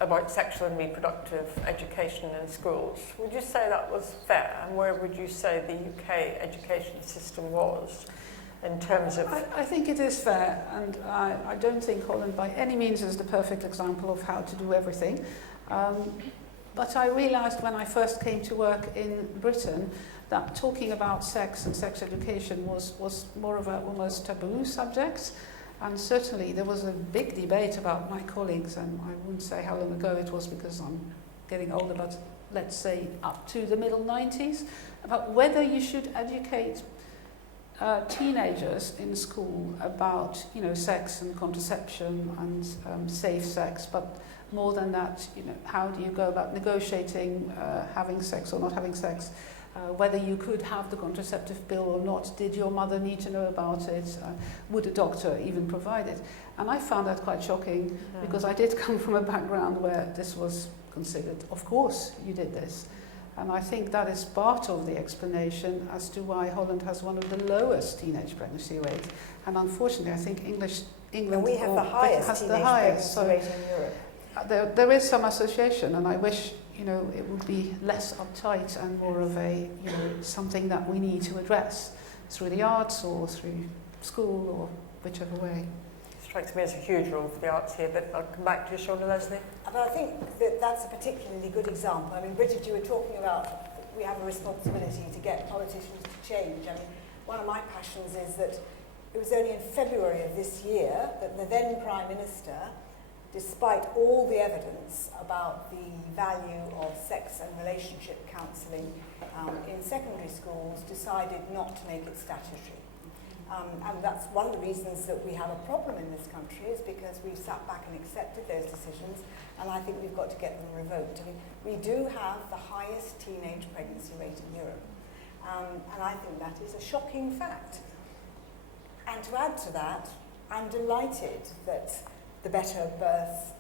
about sexual and reproductive education in schools. Would you say that was fair? And where would you say the UK education system was in terms of... I think it is fair, and I don't think Holland by any means is the perfect example of how to do everything. But I realised when I first came to work in Britain that talking about sex and sex education was more of a almost taboo subject. And certainly there was a big debate about my colleagues, and I wouldn't say how long ago it was because I'm getting older, but let's say up to the middle 90s, about whether you should educate teenagers in school about, you know, sex and contraception and safe sex, but more than that, you know, how do you go about negotiating having sex or not having sex? Whether you could have the contraceptive pill or not, did your mother need to know about it? Would a doctor even provide it? And I found that quite shocking because I did come from a background where this was considered, of course you did this. And I think that is part of the explanation as to why Holland has one of the lowest teenage pregnancy rates. And unfortunately, I think England and we have the highest teenage pregnancy rate in Europe. There is some association, and I wish, you know, it would be less uptight and more of a, you know, something that we need to address through the arts or through school or whichever way. It strikes me as a huge role for the arts here, but I'll come back to you, Shauna, Lesley. But I think that that's a particularly good example. I mean, Bridget, you were talking about we have a responsibility to get politicians to change. I mean, one of my passions is that it was only in February of this year that the then Prime Minister, despite all the evidence about the value of sex and relationship counselling in secondary schools, decided not to make it statutory. And that's one of the reasons that we have a problem in this country, is because we've sat back and accepted those decisions, and I think we've got to get them revoked. I mean, we do have the highest teenage pregnancy rate in Europe, and I think that is a shocking fact. And to add to that, I'm delighted that the Better Birth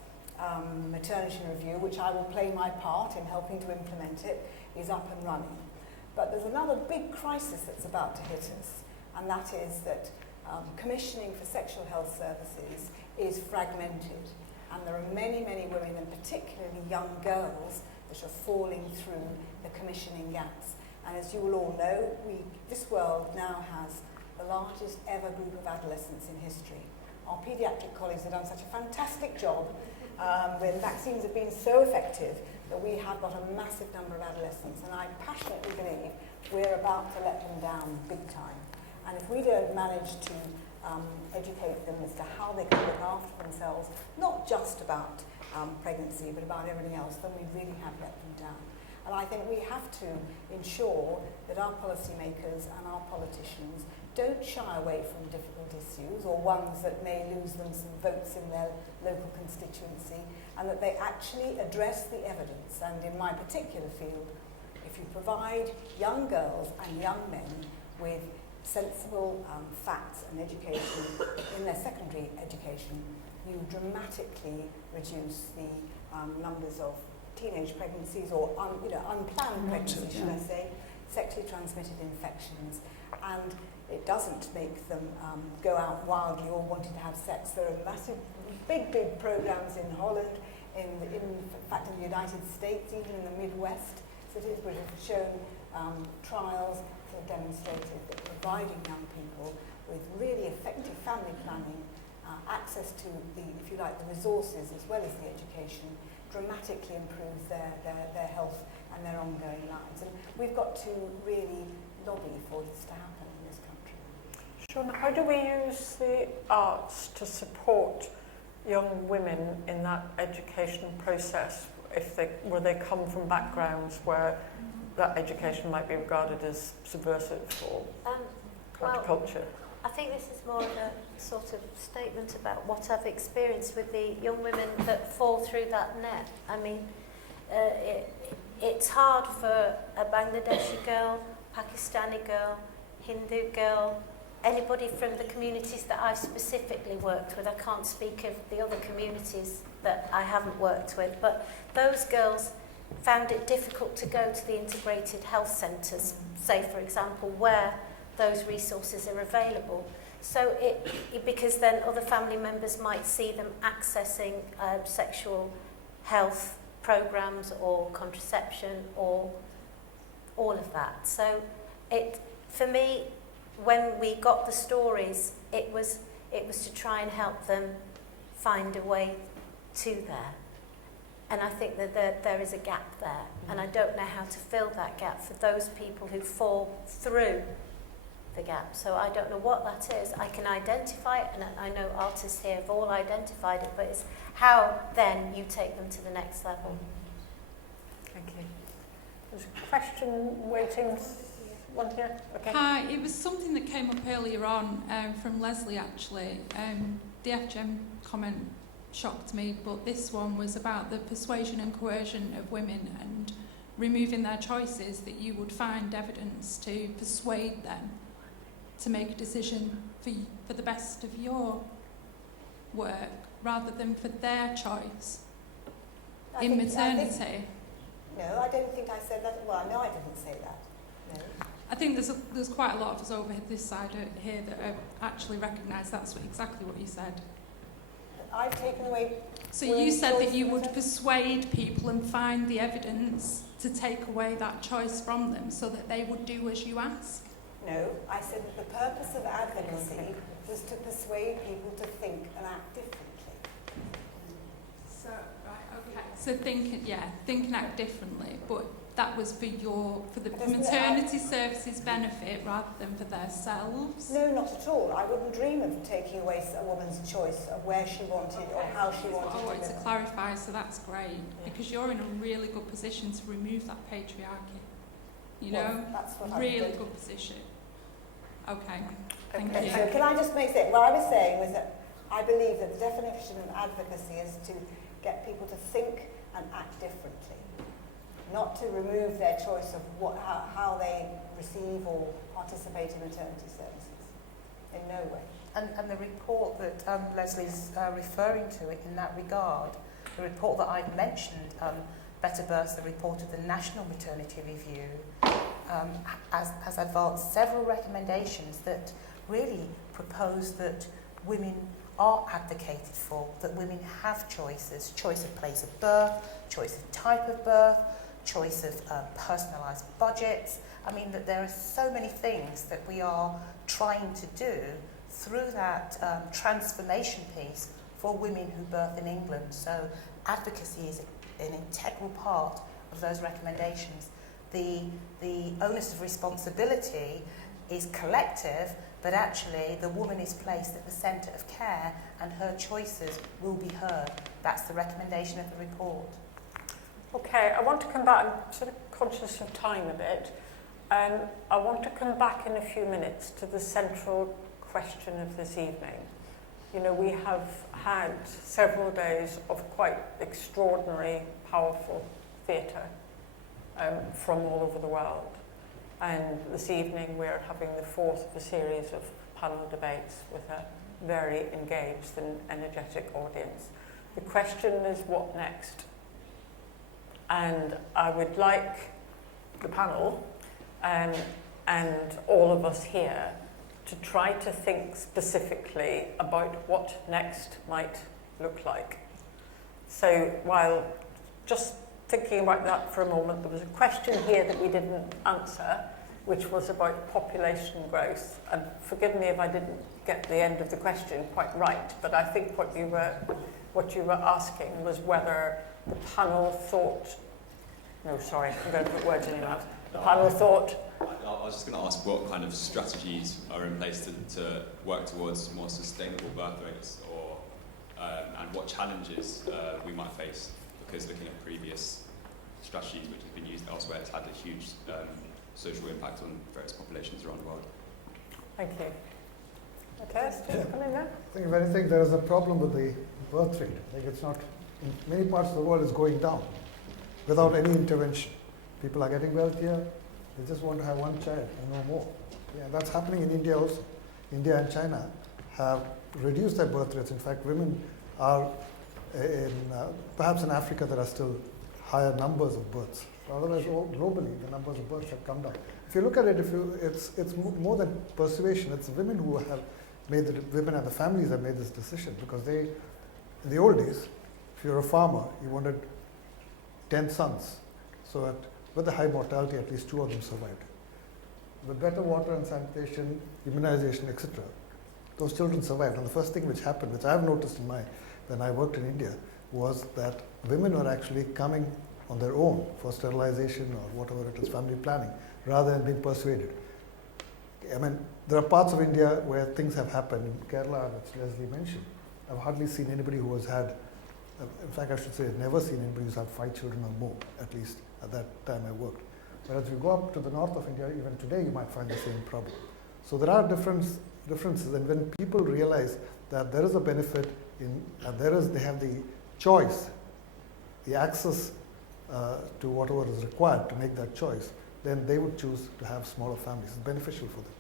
maternity review, which I will play my part in helping to implement it, is up and running. But there's another big crisis that's about to hit us, and that is that commissioning for sexual health services is fragmented, and there are many, many women, and particularly young girls, that are falling through the commissioning gaps. And as you will all know, this world now has the largest ever group of adolescents in history. Our paediatric colleagues have done such a fantastic job when vaccines have been so effective that we have got a massive number of adolescents, and I passionately believe we're about to let them down big time. And if we don't manage to educate them as to how they can look after themselves, not just about pregnancy, but about everything else, then we really have let them down. And I think we have to ensure that our policymakers and our politicians don't shy away from difficult issues or ones that may lose them some votes in their local constituency, and that they actually address the evidence. And in my particular field, if you provide young girls and young men with sensible facts and education in their secondary education, you dramatically reduce the numbers of teenage pregnancies or unplanned pregnancies, should I say, sexually transmitted infections, and it doesn't make them go out wildly or wanting to have sex. There are massive, big programs in Holland, in fact in the United States, even in the Midwest cities, which have shown trials that have demonstrated that providing young people with really effective family planning, access to the, if you like, the resources as well as the education, dramatically improves their health and their ongoing lives. And we've got to really lobby for this to happen in this country. Sean, how do we use the arts to support young women in that education process where they come from backgrounds where that education might be regarded as subversive or counterculture? I think this is more of a sort of statement about what I've experienced with the young women that fall through that net. I mean, it's hard for a Bangladeshi girl, Pakistani girl, Hindu girl, anybody from the communities that I've specifically worked with. I can't speak of the other communities that I haven't worked with, but those girls found it difficult to go to the integrated health centres, say for example, where those resources are available. So because then other family members might see them accessing sexual health programs or contraception or all of that. So for me, when we got the stories, it was to try and help them find a way to there. And I think that there is a gap there, and I don't know how to fill that gap for those people who fall through the gap. So I don't know what that is. I can identify it, and I know artists here have all identified it, but it's how then you take them to the next level. Thank you. There's a question waiting. One here. Okay. Hi, it was something that came up earlier on from Lesley actually. The FGM comment shocked me, but this one was about the persuasion and coercion of women and removing their choices, that you would find evidence to persuade them to make a decision for the best of your work rather than for their choice in maternity. No, I don't think I said that. Well, no, I didn't say that. No. I think there's quite a lot of us over this side here that actually recognise that's exactly what you said. I've taken away... So you said that you would persuade people and find the evidence to take away that choice from them so that they would do as you ask? No, I said that the purpose of advocacy was to persuade people to think and act differently. So, right, okay. So think and act differently, but that was for the maternity services benefit rather than for themselves? No, not at all. I wouldn't dream of taking away a woman's choice of where she wanted or how she wanted to live. To clarify, so that's great, because you're in a really good position to remove that patriarchy. You know, that's what really good position. Okay, thank you. So can I just make it? What I was saying was that I believe that the definition of advocacy is to get people to think and act differently, not to remove their choice of how they receive or participate in maternity services. In no way. And the report that Lesley's referring to in that regard The report that I've mentioned, Better Births, the report of the National Maternity Review, has advanced several recommendations that really propose that women are advocated for, that women have choices, choice of place of birth, choice of type of birth, choice of personalised budgets. I mean, that there are so many things that we are trying to do through that transformation piece for women who birth in England. So advocacy is an integral part of those recommendations. The onus of responsibility is collective, but actually the woman is placed at the centre of care and her choices will be heard. That's the recommendation of the report. Okay, I want to come back. I'm sort of conscious of time a bit. I want to come back in a few minutes to the central question of this evening. You know, we have had several days of quite extraordinary, powerful theatre from all over the world. And this evening we're having the fourth of a series of panel debates with a very engaged and energetic audience. The question is, what next? And I would like the panel and all of us here to try to think specifically about what next might look like. So while just thinking about that for a moment, there was a question here that we didn't answer, which was about population growth. And forgive me if I didn't get the end of the question quite right, but I think what you were asking was whether the panel thought, no, sorry, I'm going to put words in your mouth. The panel thought... I was just going to ask what kind of strategies are in place to work towards more sustainable birth rates, or and what challenges we might face, because looking at previous strategies which have been used elsewhere, it's had a huge social impact on various populations around the world. Thank you. Matthias, do you come in there? I think if anything, there is a problem with the birth rate. Like, it's not, in many parts of the world, it's going down without any intervention. People are getting wealthier, they just want to have one child and no more. Yeah, that's happening in India also. India and China have reduced their birth rates. In fact, women are perhaps in Africa there are still higher numbers of births. Otherwise, globally, the numbers of births have come down. If you look at it, it's more than persuasion. It's women who have made women and the families have made this decision, because in the old days, if you're a farmer, you wanted 10 sons. So with the high mortality, at least 2 of them survived. With better water and sanitation, immunization, etc., those children survived. And the first thing which happened, which I've noticed when I worked in India, was that women were actually coming on their own for sterilization or whatever it is, family planning, rather than being persuaded. I mean, there are parts of India where things have happened. In Kerala, which Lesley mentioned, I've hardly seen anybody who has had, in fact I should say I've never seen anybody who's had 5 children or more, at least at that time I worked. But as you go up to the north of India, even today you might find the same problem. So there are differences, and when people realize that there is a benefit in, and they have the choice, the access to whatever is required to make that choice, then they would choose to have smaller families. It's beneficial for them.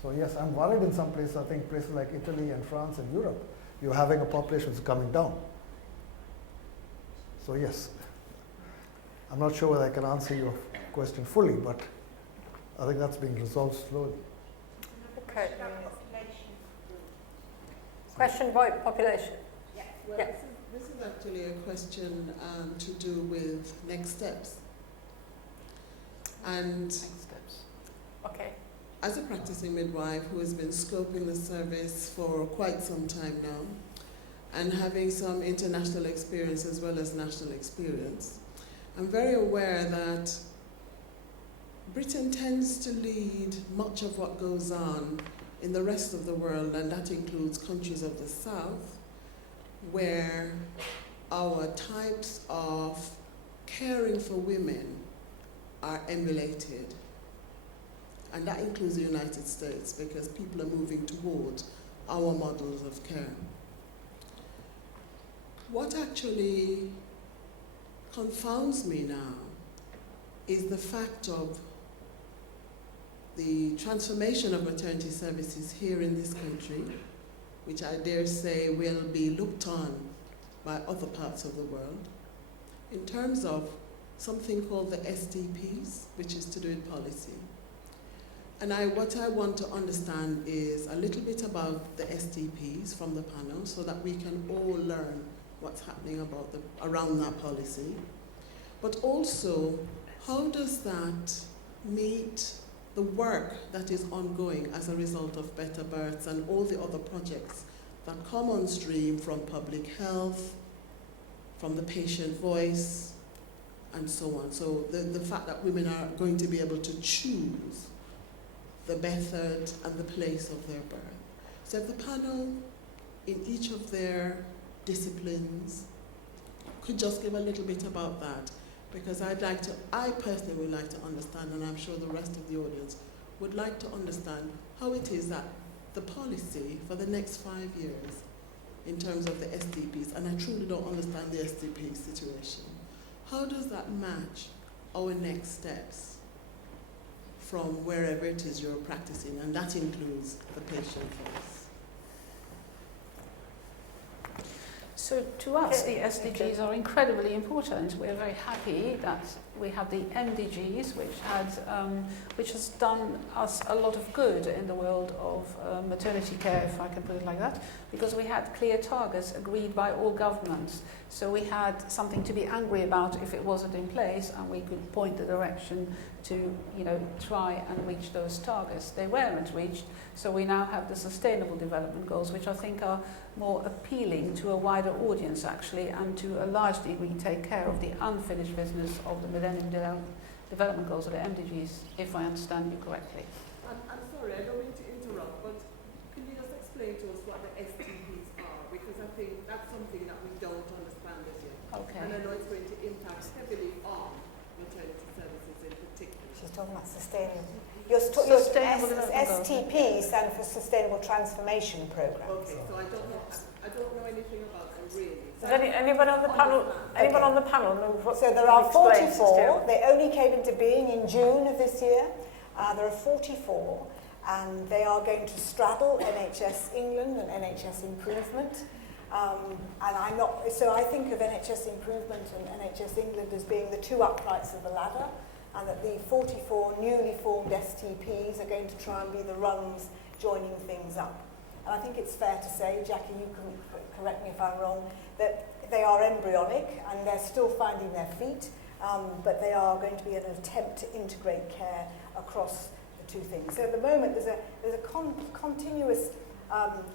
So yes, I'm worried in some places. I think places like Italy and France and Europe, you're having a population that's coming down. So yes, I'm not sure whether I can answer your question fully, but I think that's being resolved slowly. Okay. Question about population. Yeah. Well, yeah. This is actually a question to do with next steps. And next steps. Okay. As a practicing midwife who has been scoping the service for quite some time now, and having some international experience as well as national experience, I'm very aware that Britain tends to lead much of what goes on in the rest of the world, and that includes countries of the South, where our types of caring for women are emulated. And that includes the United States, because people are moving towards our models of care. What actually confounds me now is the fact of the transformation of maternity services here in this country, which I dare say will be looked on by other parts of the world, in terms of something called the SDPs, which is to do with policy. And what I want to understand is a little bit about the SDPs from the panel so that we can all learn what's happening around that policy. But also, how does that meet the work that is ongoing as a result of Better Births and all the other projects that come on stream from public health, from the patient voice, and so on. So the fact that women are going to be able to choose the method and the place of their birth. So if the panel, in each of their disciplines, could just give a little bit about that, because I personally would like to understand, and I'm sure the rest of the audience would like to understand how it is that the policy for the next 5 years in terms of the SDPs, and I truly don't understand the SDP situation, how does that match our next steps from wherever it is you're practicing, and that includes the patient voice? So to us, the SDGs are incredibly important. We're very happy that we have the MDGs, which has done us a lot of good in the world of maternity care, if I can put it like that, because we had clear targets agreed by all governments. So we had something to be angry about if it wasn't in place, and we could point the direction to, try and reach those targets. They weren't reached, so we now have the Sustainable Development Goals, which I think are more appealing to a wider audience, actually, and to a large degree take care of the unfinished business of the Millennium Development Goals, or the MDGs, if I understand you correctly. I'm sorry, I don't mean to interrupt, but can you just explain to us what the SDPs are? Because I think that's something that we don't understand as yet. Okay. And I know it's going to impact heavily on maternity services in particular. She's talking about sustainable. Your STP stand for Sustainable Transformation Programme. Okay, so I don't know anything about them really. Does anyone on the panel? Anyone on the panel know what? So there are 44. They only came into being in June of this year. There are 44, and they are going to straddle NHS England and NHS Improvement. And I'm not. So I think of NHS Improvement and NHS England as being the two uprights of the ladder, and that the 44 newly formed STPs are going to try and be the rungs joining things up. And I think it's fair to say, Jackie, you can correct me if I'm wrong, that they are embryonic and they're still finding their feet, but they are going to be an attempt to integrate care across the two things. So at the moment there's a continuous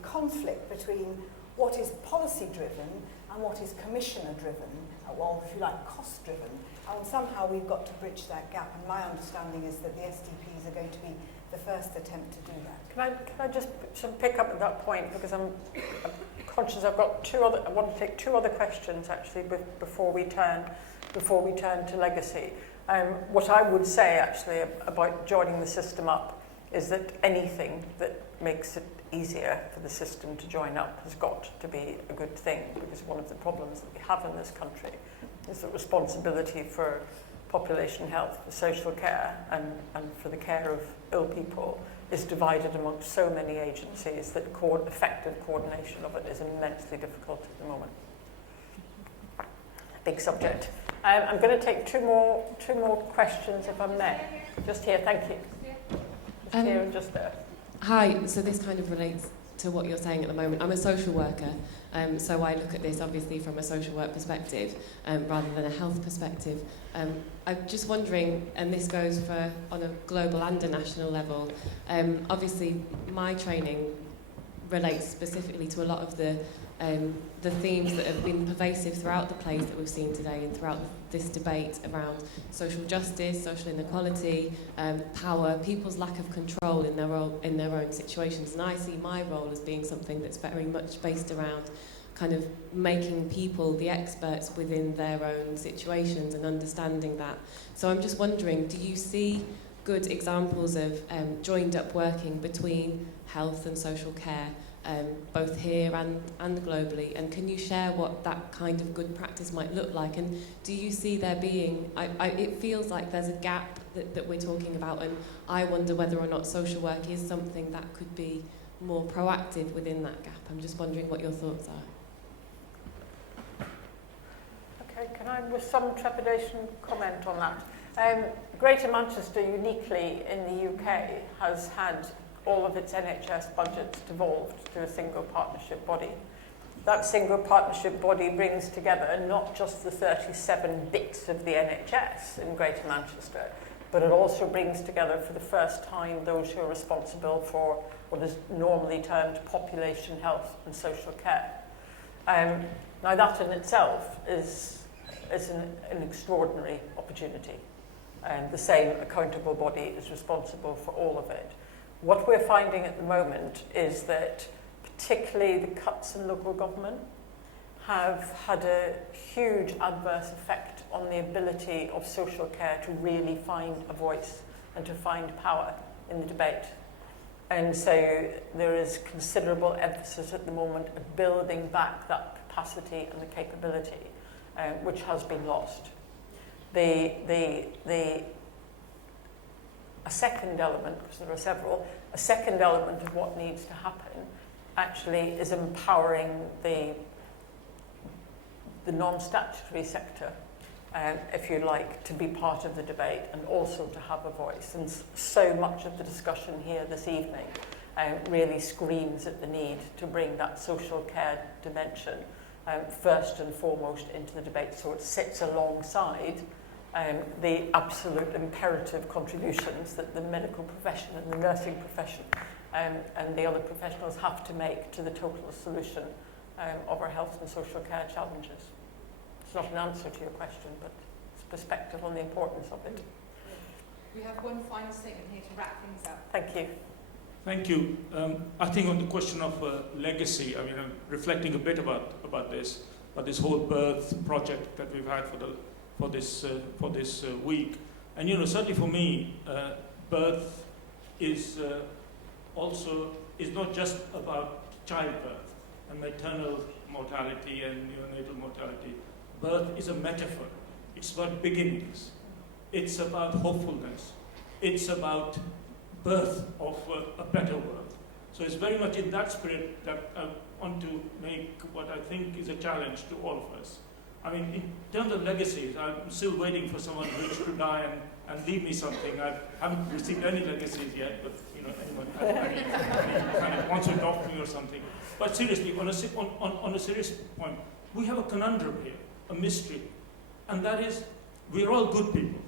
conflict between what is policy driven and what is commissioner driven, well, if you like, cost driven. And somehow we've got to bridge that gap, and my understanding is that the SDPs are going to be the first attempt to do that. Can I just sort of pick up at that point, because I'm conscious I've got I want to take two other questions actually before we turn to legacy. What I would say actually about joining the system up is that anything that makes it easier for the system to join up has got to be a good thing, because one of the problems that we have in this country is that responsibility for population health, for social care and for the care of ill people is divided amongst so many agencies that effective coordination of it is immensely difficult at the moment. Big subject. I'm going to take two more questions if I may. Just here, thank you. Just here and just there. Hi, so this kind of relates to what you're saying at the moment. I'm a social worker, so I look at this obviously from a social work perspective rather than a health perspective. I'm just wondering, and this goes for on a global and a national level, obviously my training relates specifically to a lot of the themes that have been pervasive throughout the plays that we've seen today and throughout this debate around social justice, social inequality, power, people's lack of control in their own situations. And I see my role as being something that's very much based around kind of making people the experts within their own situations and understanding that. So I'm just wondering, do you see good examples of joined up working between health and social care, both here and globally, and can you share what that kind of good practice might look like? And do you see there being, it feels like there's a gap that we're talking about, and I wonder whether or not social work is something that could be more proactive within that gap. I'm just wondering what your thoughts are. I, with some trepidation, comment on that? Greater Manchester, uniquely in the UK, has had all of its NHS budgets devolved to a single partnership body. That single partnership body brings together not just the 37 bits of the NHS in Greater Manchester, but it also brings together for the first time those who are responsible for what is normally termed population health and social care. Now that in itself is an extraordinary opportunity. The same accountable body is responsible for all of it. What we're finding at the moment is that particularly the cuts in local government have had a huge adverse effect on the ability of social care to really find a voice and to find power in the debate. And so there is considerable emphasis at the moment of building back that capacity and the capability, which has been lost. A second element, because there are several, a second element of what needs to happen actually is empowering the non-statutory sector, if you like, to be part of the debate and also to have a voice. And so much of the discussion here this evening really screams at the need to bring that social care dimension first and foremost into the debate, so it sits alongside the absolute imperative contributions that the medical profession and the nursing profession and the other professionals have to make to the total solution of our health and social care challenges. It's not an answer to your question, but it's perspective on the importance of it. We have one final statement here to wrap things up. Thank you. Thank you. I think on the question of legacy, I mean, I'm reflecting a bit about this whole birth project that we've had for this week, and certainly for me, birth is not just about childbirth and maternal mortality and neonatal mortality. Birth is a metaphor. It's about beginnings. It's about hopefulness. It's about birth of a better world. So it's very much in that spirit that I want to make what I think is a challenge to all of us. I mean, in terms of legacies, I'm still waiting for someone rich to die and leave me something. I haven't received any legacies yet, but anyone kind of wants to adopt me or something. But seriously, on a serious point, we have a conundrum here, a mystery, and that is we're all good people.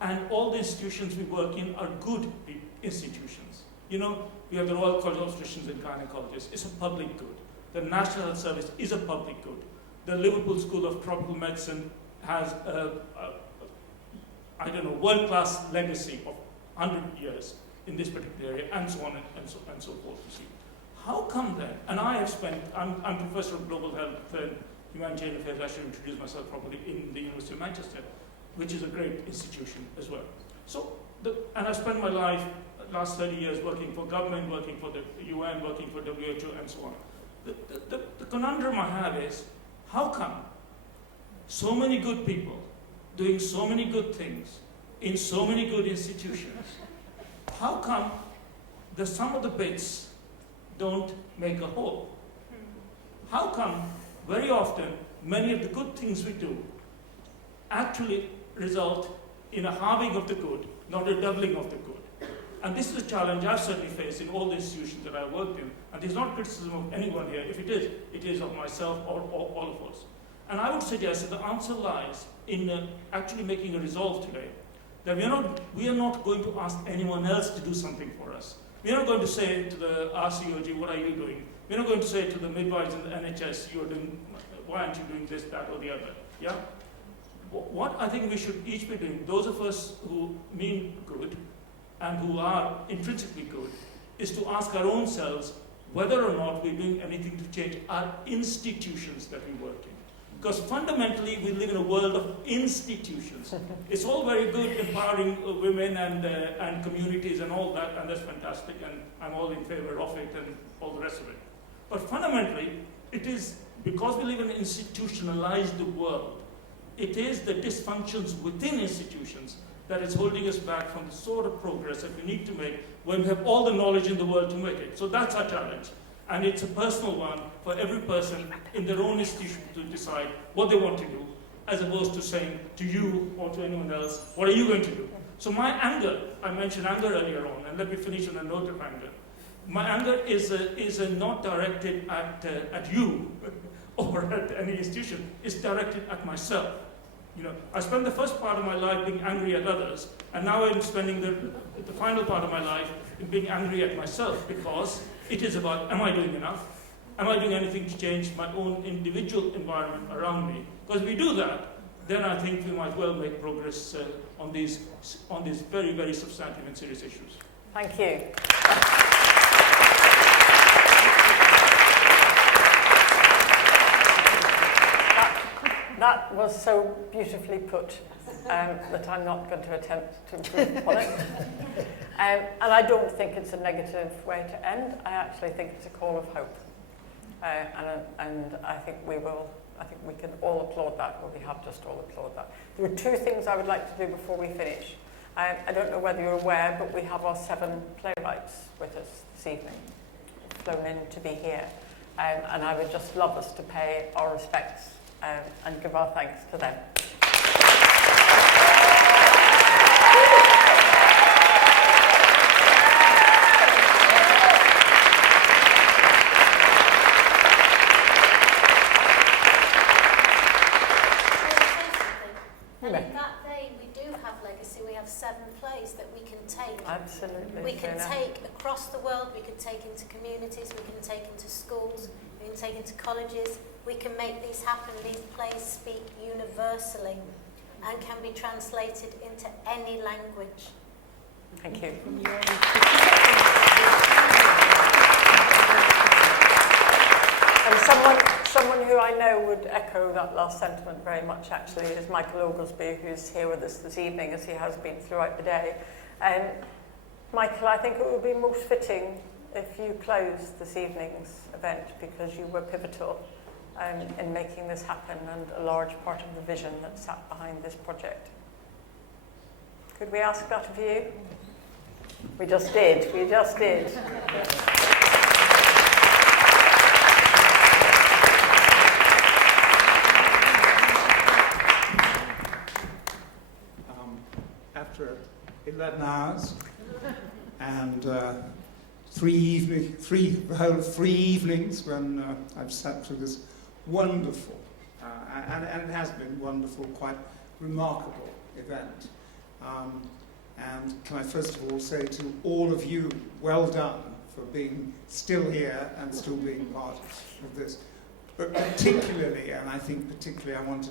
And all the institutions we work in are good institutions. We have the Royal College of Obstetricians and Gynaecologists. It's a public good. The National Health Service is a public good. The Liverpool School of Tropical Medicine has world-class legacy of 100 years in this particular area, and so on and so forth. You see, how come then? And I'm Professor of Global Health and Humanitarian Affairs. I should introduce myself properly in the University of Manchester, which is a great institution as well. So, and I've spent my life, last 30 years, working for government, working for the UN, working for WHO, and so on. The conundrum I have is, how come so many good people doing so many good things in so many good institutions, how come the sum of the bits don't make a whole? How come very often many of the good things we do actually result in a halving of the good, not a doubling of the good? And this is a challenge I've certainly faced in all the institutions that I've worked in. And it's not criticism of anyone here. If it is of myself or all of us. And I would suggest that the answer lies in actually making a resolve today that we are not going to ask anyone else to do something for us. We are not going to say to the RCOG, what are you doing? We're not going to say to the midwives in the NHS, why aren't you doing this, that, or the other? Yeah? What I think we should each be doing, those of us who mean good and who are intrinsically good, is to ask our own selves whether or not we're doing anything to change our institutions that we work in. Because fundamentally, we live in a world of institutions. It's all very good empowering women and communities and all that, and that's fantastic, and I'm all in favor of it and all the rest of it. But fundamentally, it is because we live in an institutionalized world, it is the dysfunctions within institutions that is holding us back from the sort of progress that we need to make when we have all the knowledge in the world to make it. So that's our challenge. And it's a personal one for every person in their own institution to decide what they want to do, as opposed to saying to you or to anyone else, what are you going to do? So my anger, I mentioned anger earlier on, and let me finish on a note of anger. My anger is not directed at you or at any institution. It's directed at myself. You know, I spent the first part of my life being angry at others, and now I'm spending the final part of my life in being angry at myself, because it is about, am I doing enough? Am I doing anything to change my own individual environment around me? Because if we do that, then I think we might well make progress on these very, very substantive and serious issues. Thank you. That was so beautifully put that I'm not going to attempt to improve upon it. And I don't think it's a negative way to end. I actually think it's a call of hope. And I think we can all applaud that, or we have just all applauded that. There are two things I would like to do before we finish. I don't know whether you're aware, but we have our 7 playwrights with us this evening, flown in to be here. And I would just love us to pay our respects and give our thanks to them. And in that vein, we do have legacy. We have 7 plays that we can take. Absolutely. We can take across the world. We can take into communities. We can take into schools. We can take into colleges. We can make these happen. These plays speak universally and can be translated into any language. Thank you. And someone who I know would echo that last sentiment very much, actually, is Michael Oglesby, who's here with us this evening, as he has been throughout the day. Michael, I think it would be most fitting if you closed this evening's event, because you were pivotal in making this happen and a large part of the vision that sat behind this project. Could we ask that of you? We just did. We just did. After 11 hours and the whole 3 evenings when I've sat through this wonderful, and it has been wonderful, quite remarkable event. And can I first of all say to all of you, well done for being still here and still being part of this. But particularly, and I think particularly I'm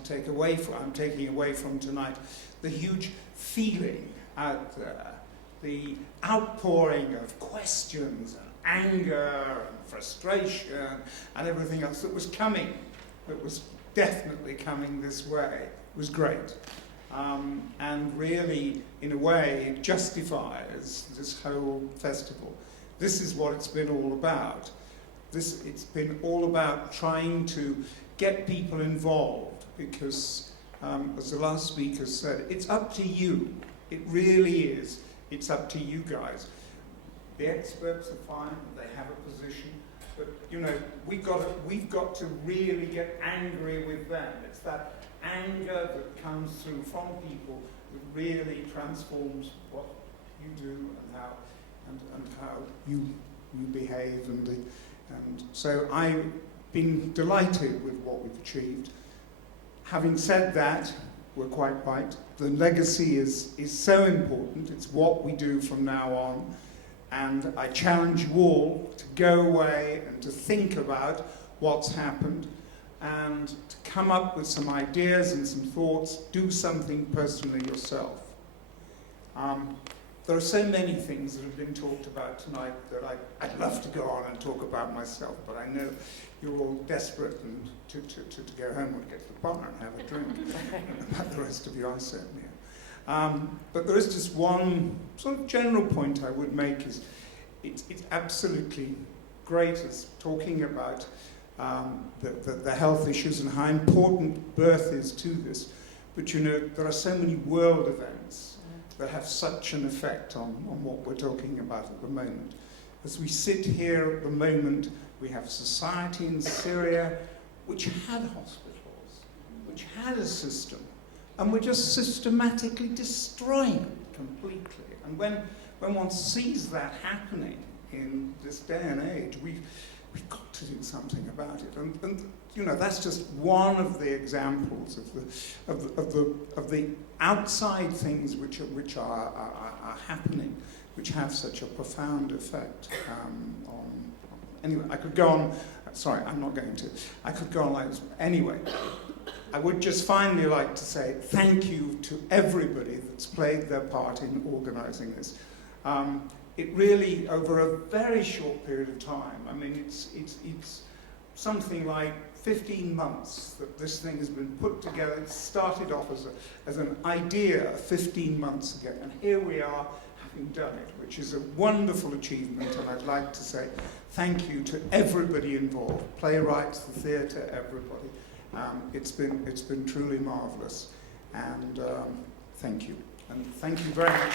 taking away from tonight, the huge feeling out there, the outpouring of questions and anger and frustration and everything else that was coming, that was definitely coming this way, was great. And really, in a way, justifies this whole festival. This is what it's been all about. It's been all about trying to get people involved, because, as the last speaker said, it's up to you. It really is. It's up to you guys. The experts are fine, they have a position, but you know, we've got to really get angry with them. It's that anger that comes through from people that really transforms what you do and how you behave, and so I've been delighted with what we've achieved. Having said that, we're quite right. The legacy is so important. It's what we do from now on. And I challenge you all to go away and to think about what's happened and to come up with some ideas and some thoughts. Do something personally yourself. There are so many things that have been talked about tonight that I'd love to go on and talk about myself, but I know you're all desperate and to go home and get to the bar and have a drink. About the rest of you, I certainly am. But there is just one sort of general point I would make is it's absolutely great as talking about the health issues and how important birth is to this. But you know, there are so many world events that have such an effect on what we're talking about at the moment. As we sit here at the moment, we We have society in Syria which had hospitals, which had a system, and we're just systematically destroying it completely. And when one sees that happening in this day and age, we've got to do something about it. And you know, that's just one of the examples of the outside things which are happening, which have such a profound effect on. Anyway, I could go on. Sorry, I'm not going to. I could go on like this. Anyway, I would just finally like to say thank you to everybody that's played their part in organising this. It really, over a very short period of time, I mean, it's something like 15 months that this thing has been put together. It started off as an idea 15 months ago, and here we are having done it, which is a wonderful achievement, and I'd like to say thank you to everybody involved, playwrights, the theatre, everybody. It's been truly marvellous, and thank you. And thank you very much.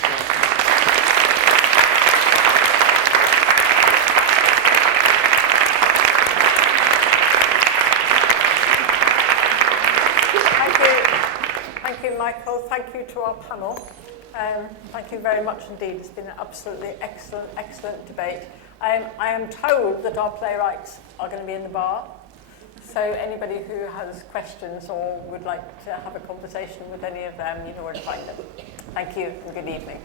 Thank you, Michael. Thank you to our panel. Thank you very much indeed. It's been an absolutely excellent debate. I am told that our playwrights are going to be in the bar. So anybody who has questions or would like to have a conversation with any of them, you know where to find them. Thank you and good evening.